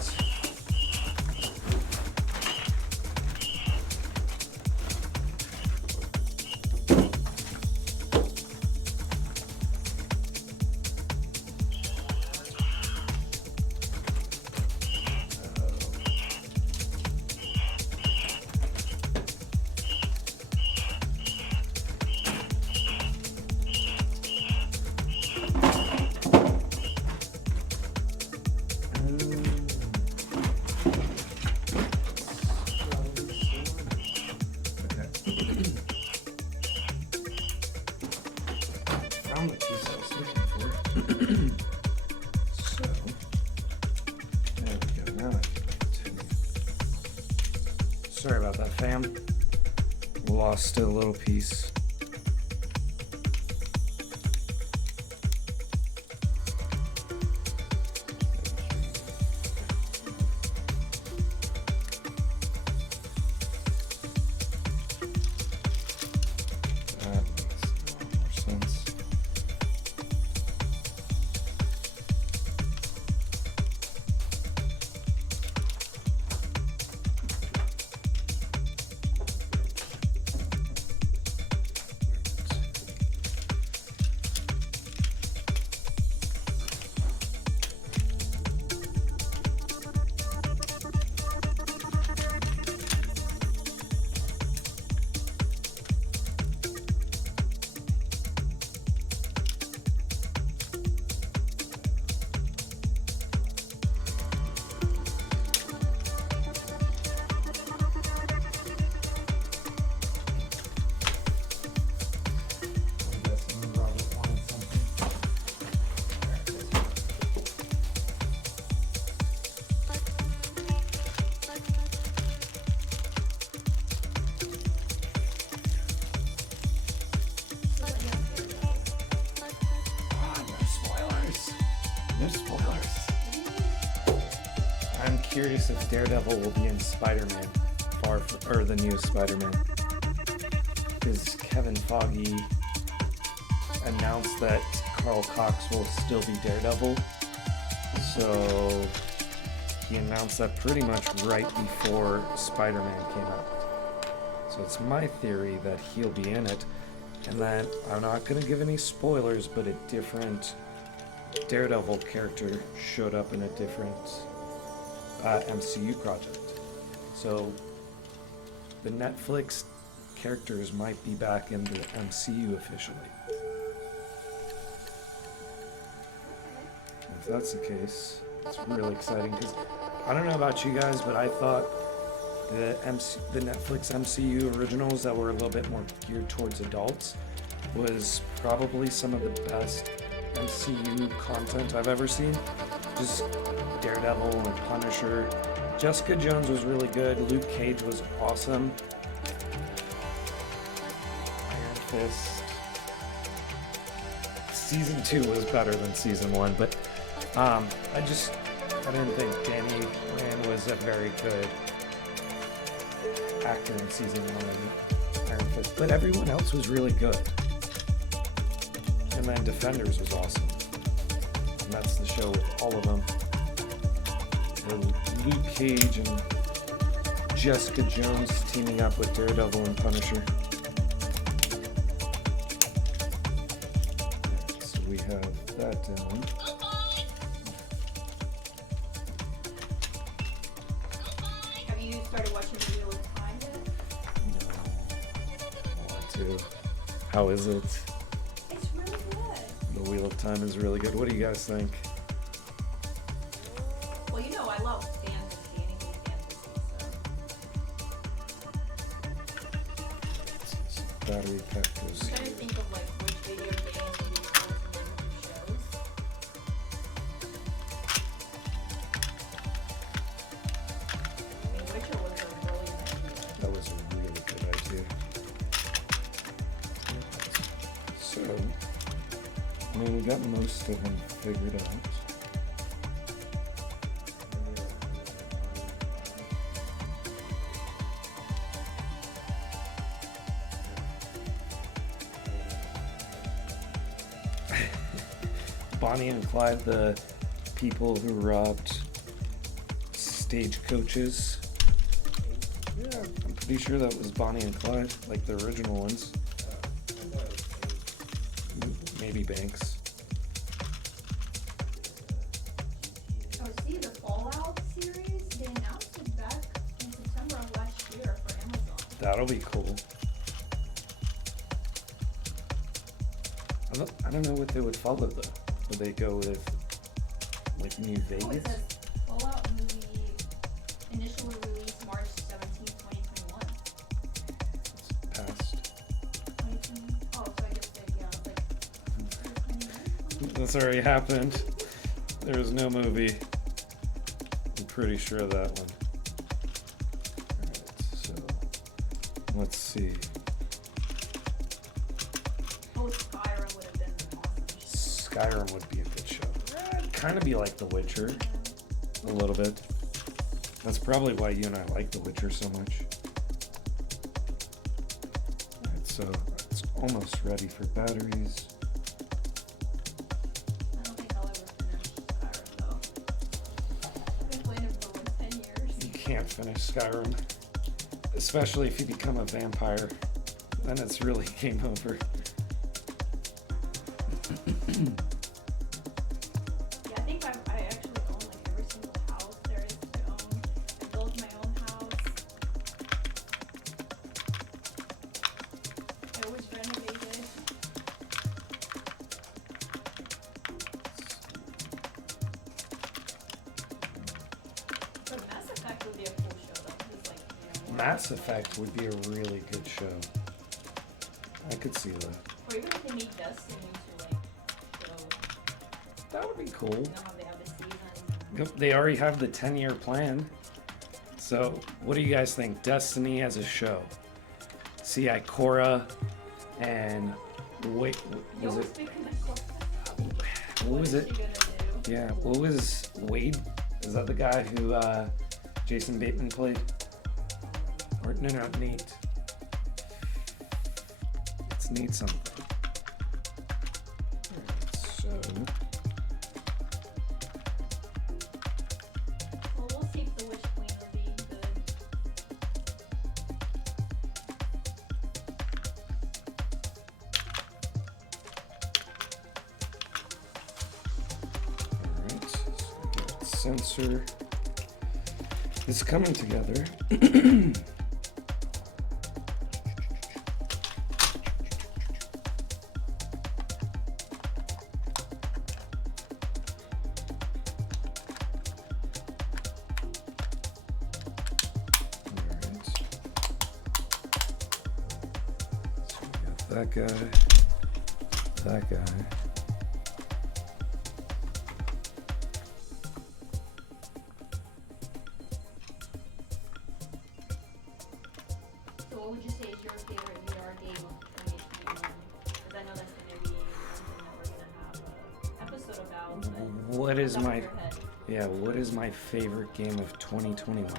Found the piece I was looking for. So, there we go. Now I can continue. Sorry about that, fam. Lost a little piece. That makes a lot more sense. I'm guessing Robert wanted something. There it is. Ah, no spoilers. No spoilers. I'm curious if Daredevil will be in Spider-Man, or the new Spider-Man. Because Kevin Feige announced that Carl Cox will still be Daredevil. So he announced that pretty much right before Spider-Man came out. So it's my theory that he'll be in it. And then, I'm not gonna give any spoilers, but a different Daredevil character showed up in a different MCU project. So, the Netflix characters might be back in the MCU officially. If that's the case, it's really exciting because I don't know about you guys, but I thought the Netflix MCU originals that were a little bit more geared towards adults was probably some of the best MCU content I've ever seen. Just Daredevil and Punisher. Jessica Jones was really good. Luke Cage was awesome. Iron Fist. Season 2 was better than Season 1, but I didn't think Danny Rand was a very good actor in Season 1 Iron Fist, but everyone else was really good. And then Defenders was awesome. And that's the show with all of them. Luke Cage and Jessica Jones teaming up with Daredevil and Punisher. So we have that down. Have you started watching the Wheel of Time yet? No. I want to. How is it? It's really good. The Wheel of Time is really good. What do you guys think? Well, you know I love fantasy, anything fantasy, so. Battery pack goes I'm trying to think of like which video games would be cool to make into shows. I mean, Witcher was a brilliant idea. That was a really good idea. So, I mean, we got most of them figured out. Bonnie and Clyde, the people who robbed stagecoaches. Yeah, I'm pretty sure that was Bonnie and Clyde, like the original ones. Maybe Banks. Oh, see, the Fallout series, they announced it back in September of last year for Amazon. That'll be cool. I don't know what they would follow though. Would they go with like New Oh, Vegas? it says Fallout movie initially released March 17th, 2021. It's past. 2020? Oh, so I guess they, yeah, it's like That's already happened. There was no movie. I'm pretty sure of that one. Alright, so let's see. Oh, Skyrim would have been awesome. Skyrim would be a good show. It'd kind of be like The Witcher, a little bit. That's probably why you and I like The Witcher so much. Alright, so it's almost ready for batteries. I don't think I'll ever finish Skyrim though. I've been playing it for like 10 years. You can't finish Skyrim, especially if you become a vampire. Then it's really game over. Yeah, I think I actually own like every single house there is to own. I built my own house. I always renovated. But Mass Effect would be a cool show though, 'cause it's like, you know, more Mass like- Effect would be a really good show. I could see that. Or even if they made Destiny to like show, That would be cool. you know how they have the seasons. Yep, they already have the 10-year plan. So, what do you guys think? Destiny as a show? See, Ikora and wait, You was always it? pick that What was is it? she gonna do? Yeah, what was Wade? Is that the guy who Jason Bateman played? Or no, not Nate. It's Nate something. So, Well, we'll see if the Witch Queen will be good. sensor is coming together. That guy, that guy. So what would you say is your favorite VR game of 2021? Because I know that's going to be something that we're going to have an episode about. But What is off the top my of your head. Yeah, what is my favorite game of 2021?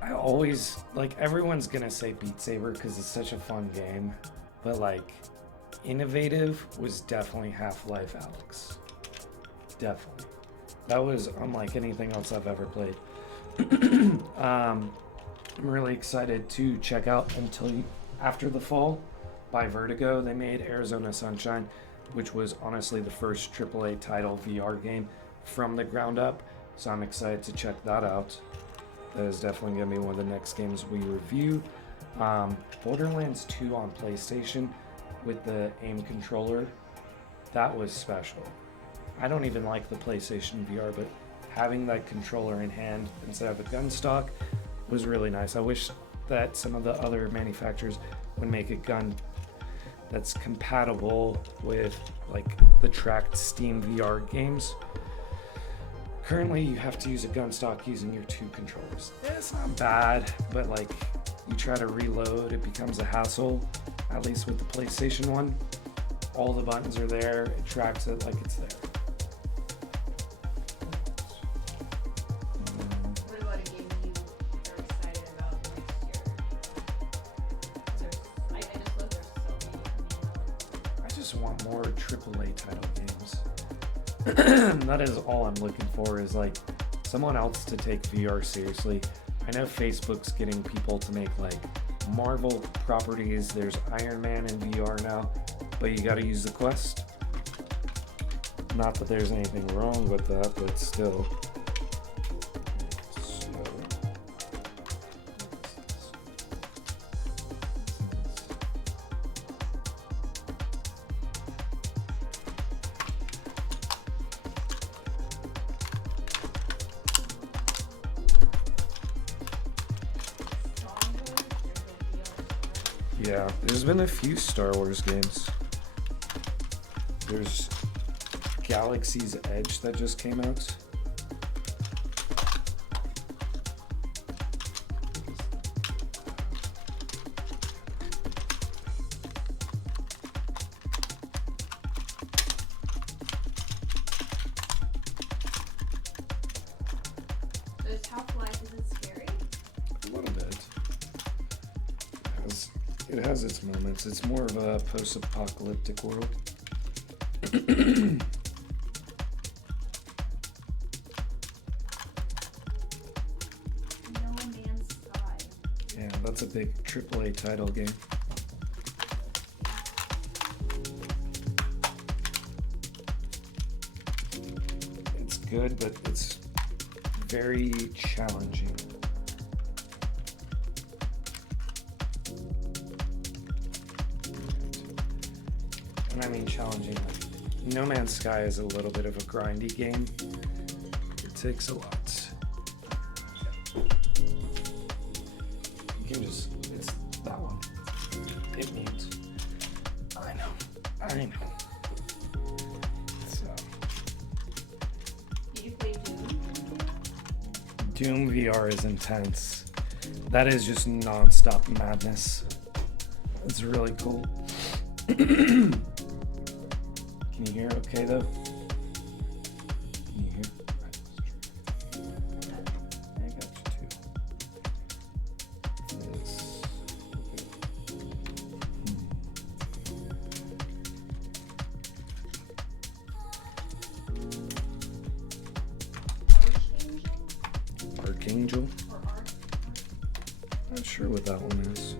I always, like, everyone's gonna say Beat Saber because it's such a fun game, but like, innovative was definitely Half-Life Alyx. Definitely. That was unlike anything else I've ever played. I'm really excited to check out After the Fall by Vertigo. They made Arizona Sunshine, which was honestly the first AAA title VR game from the ground up, so I'm excited to check that out. That is definitely going to be one of the next games we review. Borderlands 2 on PlayStation with the aim controller, that was special. I don't even like the PlayStation VR, but having that controller in hand instead of a gun stock was really nice. I wish that some of the other manufacturers would make a gun that's compatible with like the tracked Steam VR games. Currently, you have to use a gun stock using your two controllers. It's not bad, but like you try to reload, it becomes a hassle. At least with the PlayStation one, all the buttons are there. It tracks it like it's there. What about a game you are excited about next year? I just love there's so many. I just want more AAA title games. That is all I'm looking for, is like someone else to take VR seriously. I know Facebook's getting people to make like Marvel properties. There's Iron Man in VR now, but you gotta use the Quest. Not that there's anything wrong with that, but still. Yeah, there's been a few Star Wars games. There's Galaxy's Edge that just came out. So is Half-Life, is it scary? A little bit. It has its moments. It's more of a post-apocalyptic world. No Man's Sky. Yeah, that's a big AAA title game. It's good, but it's very challenging. And I mean challenging, like No Man's Sky is a little bit of a grindy game. It takes a lot. You can just, it's that one. It means, I know. So, Did you play Doom? Doom VR is intense. That is just non-stop madness. It's really cool. Can you hear okay though? Can you hear? I got you too. This. Archangel? Or Arc? Not sure what that one is.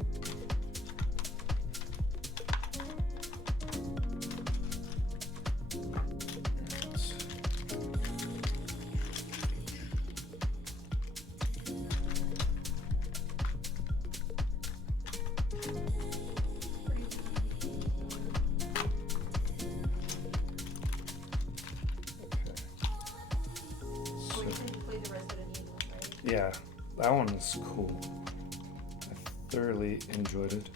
Yeah, that one was cool. I thoroughly enjoyed it.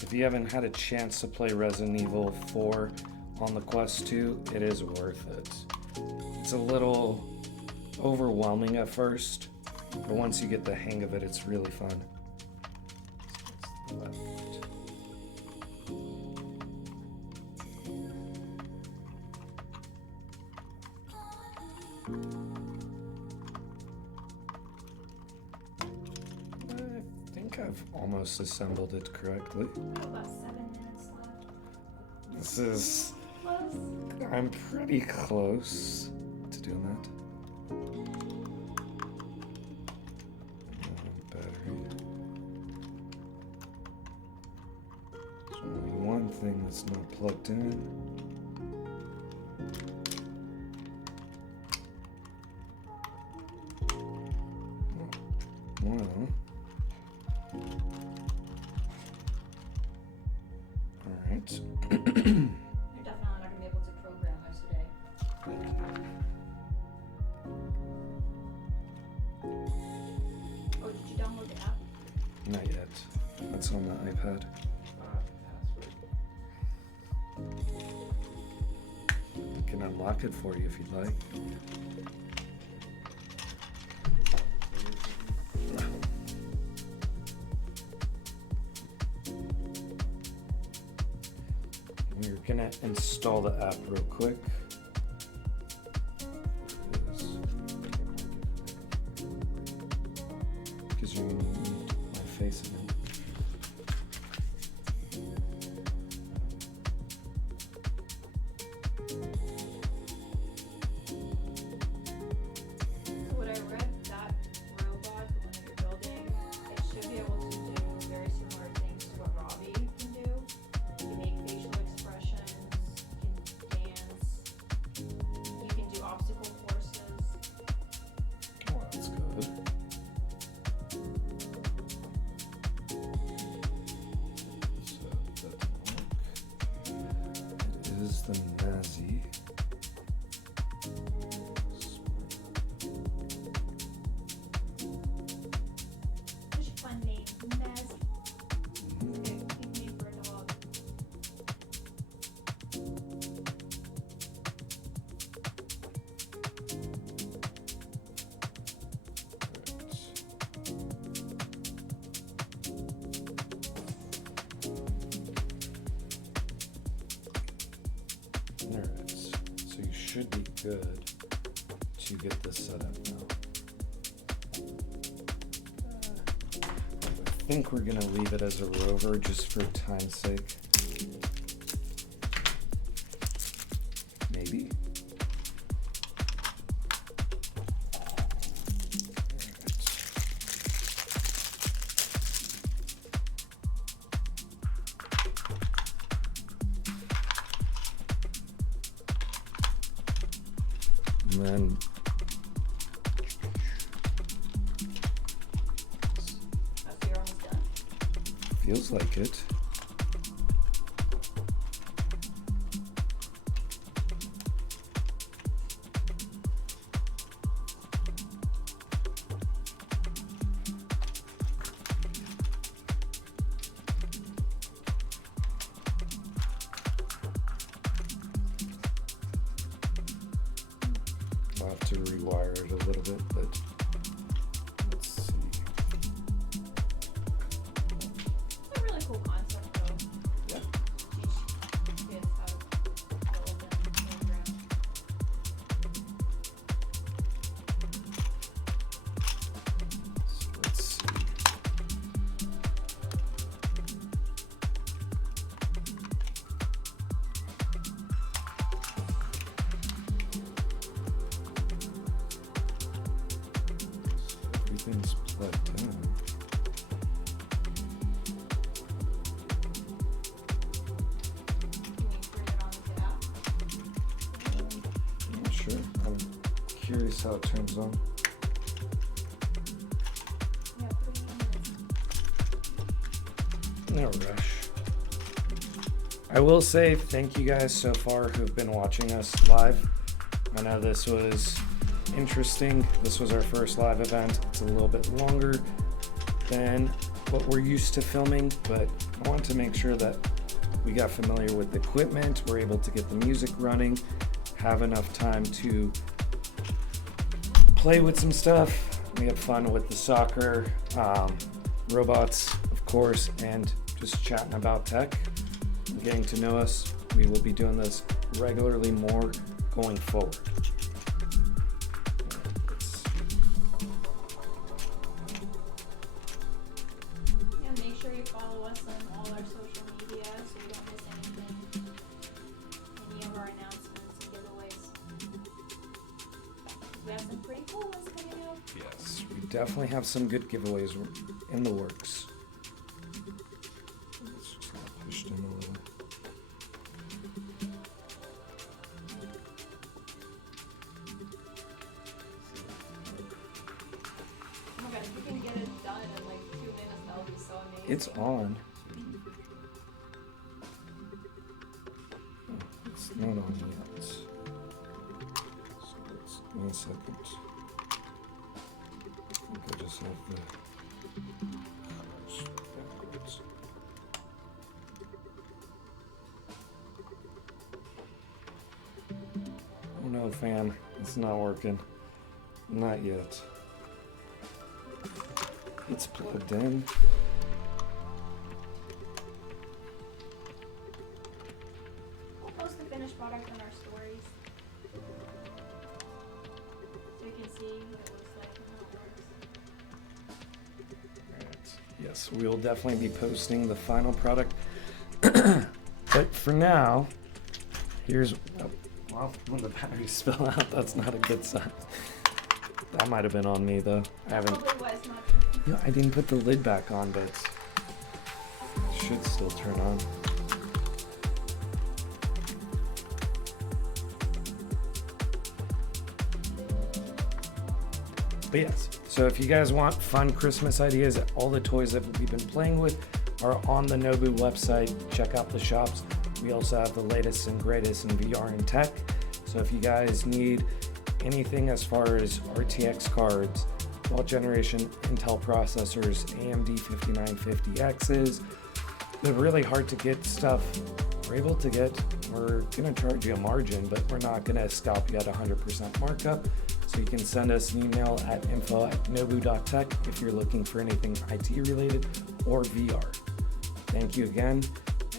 If you haven't had a chance to play Resident Evil 4 on the Quest 2, it is worth it. It's a little overwhelming at first, but once you get the hang of it, it's really fun. Left. I think I've almost assembled it correctly. About 7 minutes left. This is... Close. I'm pretty close to doing that. Battery. There's only one thing that's not plugged in. Well. Alright. You're definitely not gonna be able to program this today. Oh, did you download the app? Not yet. That's on the iPad. I can unlock it for you if you'd like. We're gonna install the app real quick. Because you're gonna need my face in it. So what I read, that robot, the one that you're building, it should be able to do very similar things to what Robbie can do. You can make facial expressions, you can dance, you can do obstacle courses. Oh, that's good. So that didn't work. It is the Nazi. Such a fun name, Naz. Okay, cute name for a dog. Alright, so you should be good to get this set up now. I think we're gonna leave it as a rover just for time's sake. Maybe. And then So you're almost done. feels like it. I'll have to rewire it a little bit, but let's see. It's a really cool concept though. Yeah. Teach kids how to build and program. So let's see. Everything's plugged in. Can you turn it on with the app? I'm not sure. I'm curious how it turns on. Yeah, put it in there. No rush. I will say thank you guys so far who've been watching us live. I know this was interesting. This was our first live event. It's a little bit longer than what we're used to filming, but I want to make sure that we got familiar with the equipment, we're able to get the music running, have enough time to play with some stuff. We had fun with the soccer, robots, of course, and just chatting about tech, getting to know us. We will be doing this regularly more going forward. Yeah, make sure you follow us on all our social media so you don't miss anything, any of our announcements and giveaways. We have some pretty cool ones coming out. Yes, we definitely have some good giveaways in the works. It's just got pushed in a little. Oh my god, if we can get it done in like 2 minutes, that would be so amazing. It's on. Oh, it's not on yet. So let's, 1 second. I think I just have the backwards. Oh no, fan. It's not working. Not yet. It's plugged in. We'll post the finished product on our stories so you can see what it looks like and how it works. Right. Yes, we will definitely be posting the final product. But for now, here's. Oh, well, when the batteries spill out, that's not a good sign. That might have been on me though. I haven't. Probably was not. You know, I didn't put the lid back on, but it should still turn on. But yes, so if you guys want fun Christmas ideas, all the toys that we've been playing with are on the Nobu website. Check out the shops. We also have the latest and greatest in VR and tech. So if you guys need anything as far as RTX cards, 12th generation Intel processors, AMD 5950Xs, the really hard to get stuff we're able to get, we're gonna charge you a margin, but we're not gonna scalp you at 100% markup. So you can send us an email at info@nobu.tech if you're looking for anything IT related or VR. Thank you again,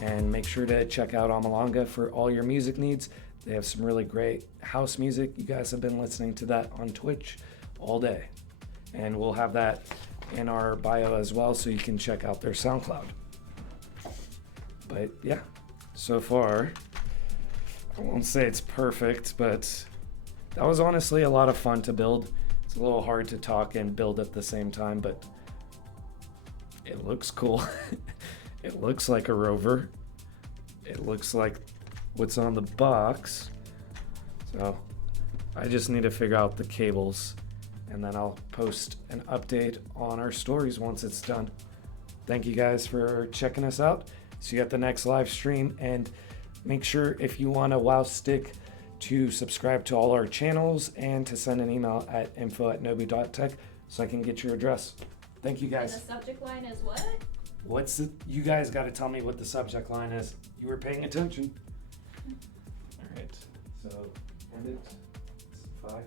and make sure to check out Amalanga for all your music needs. They have some really great house music. You guys have been listening to that on Twitch all day. And we'll have that in our bio as well, so you can check out their SoundCloud. But yeah, so far, I won't say it's perfect, but that was honestly a lot of fun to build. It's a little hard to talk and build at the same time, but it looks cool. It looks like a rover. It looks like what's on the box. So I just need to figure out the cables, and then I'll post an update on our stories once it's done. Thank you guys for checking us out. See you at the next live stream, and make sure if you want a Wowstick to subscribe to all our channels and to send an email at info@nobu.tech so I can get your address. Thank you And the guys. subject line is what? What's the, you guys got to tell me what the subject line is. You were paying attention. All right, so end it. It's 5.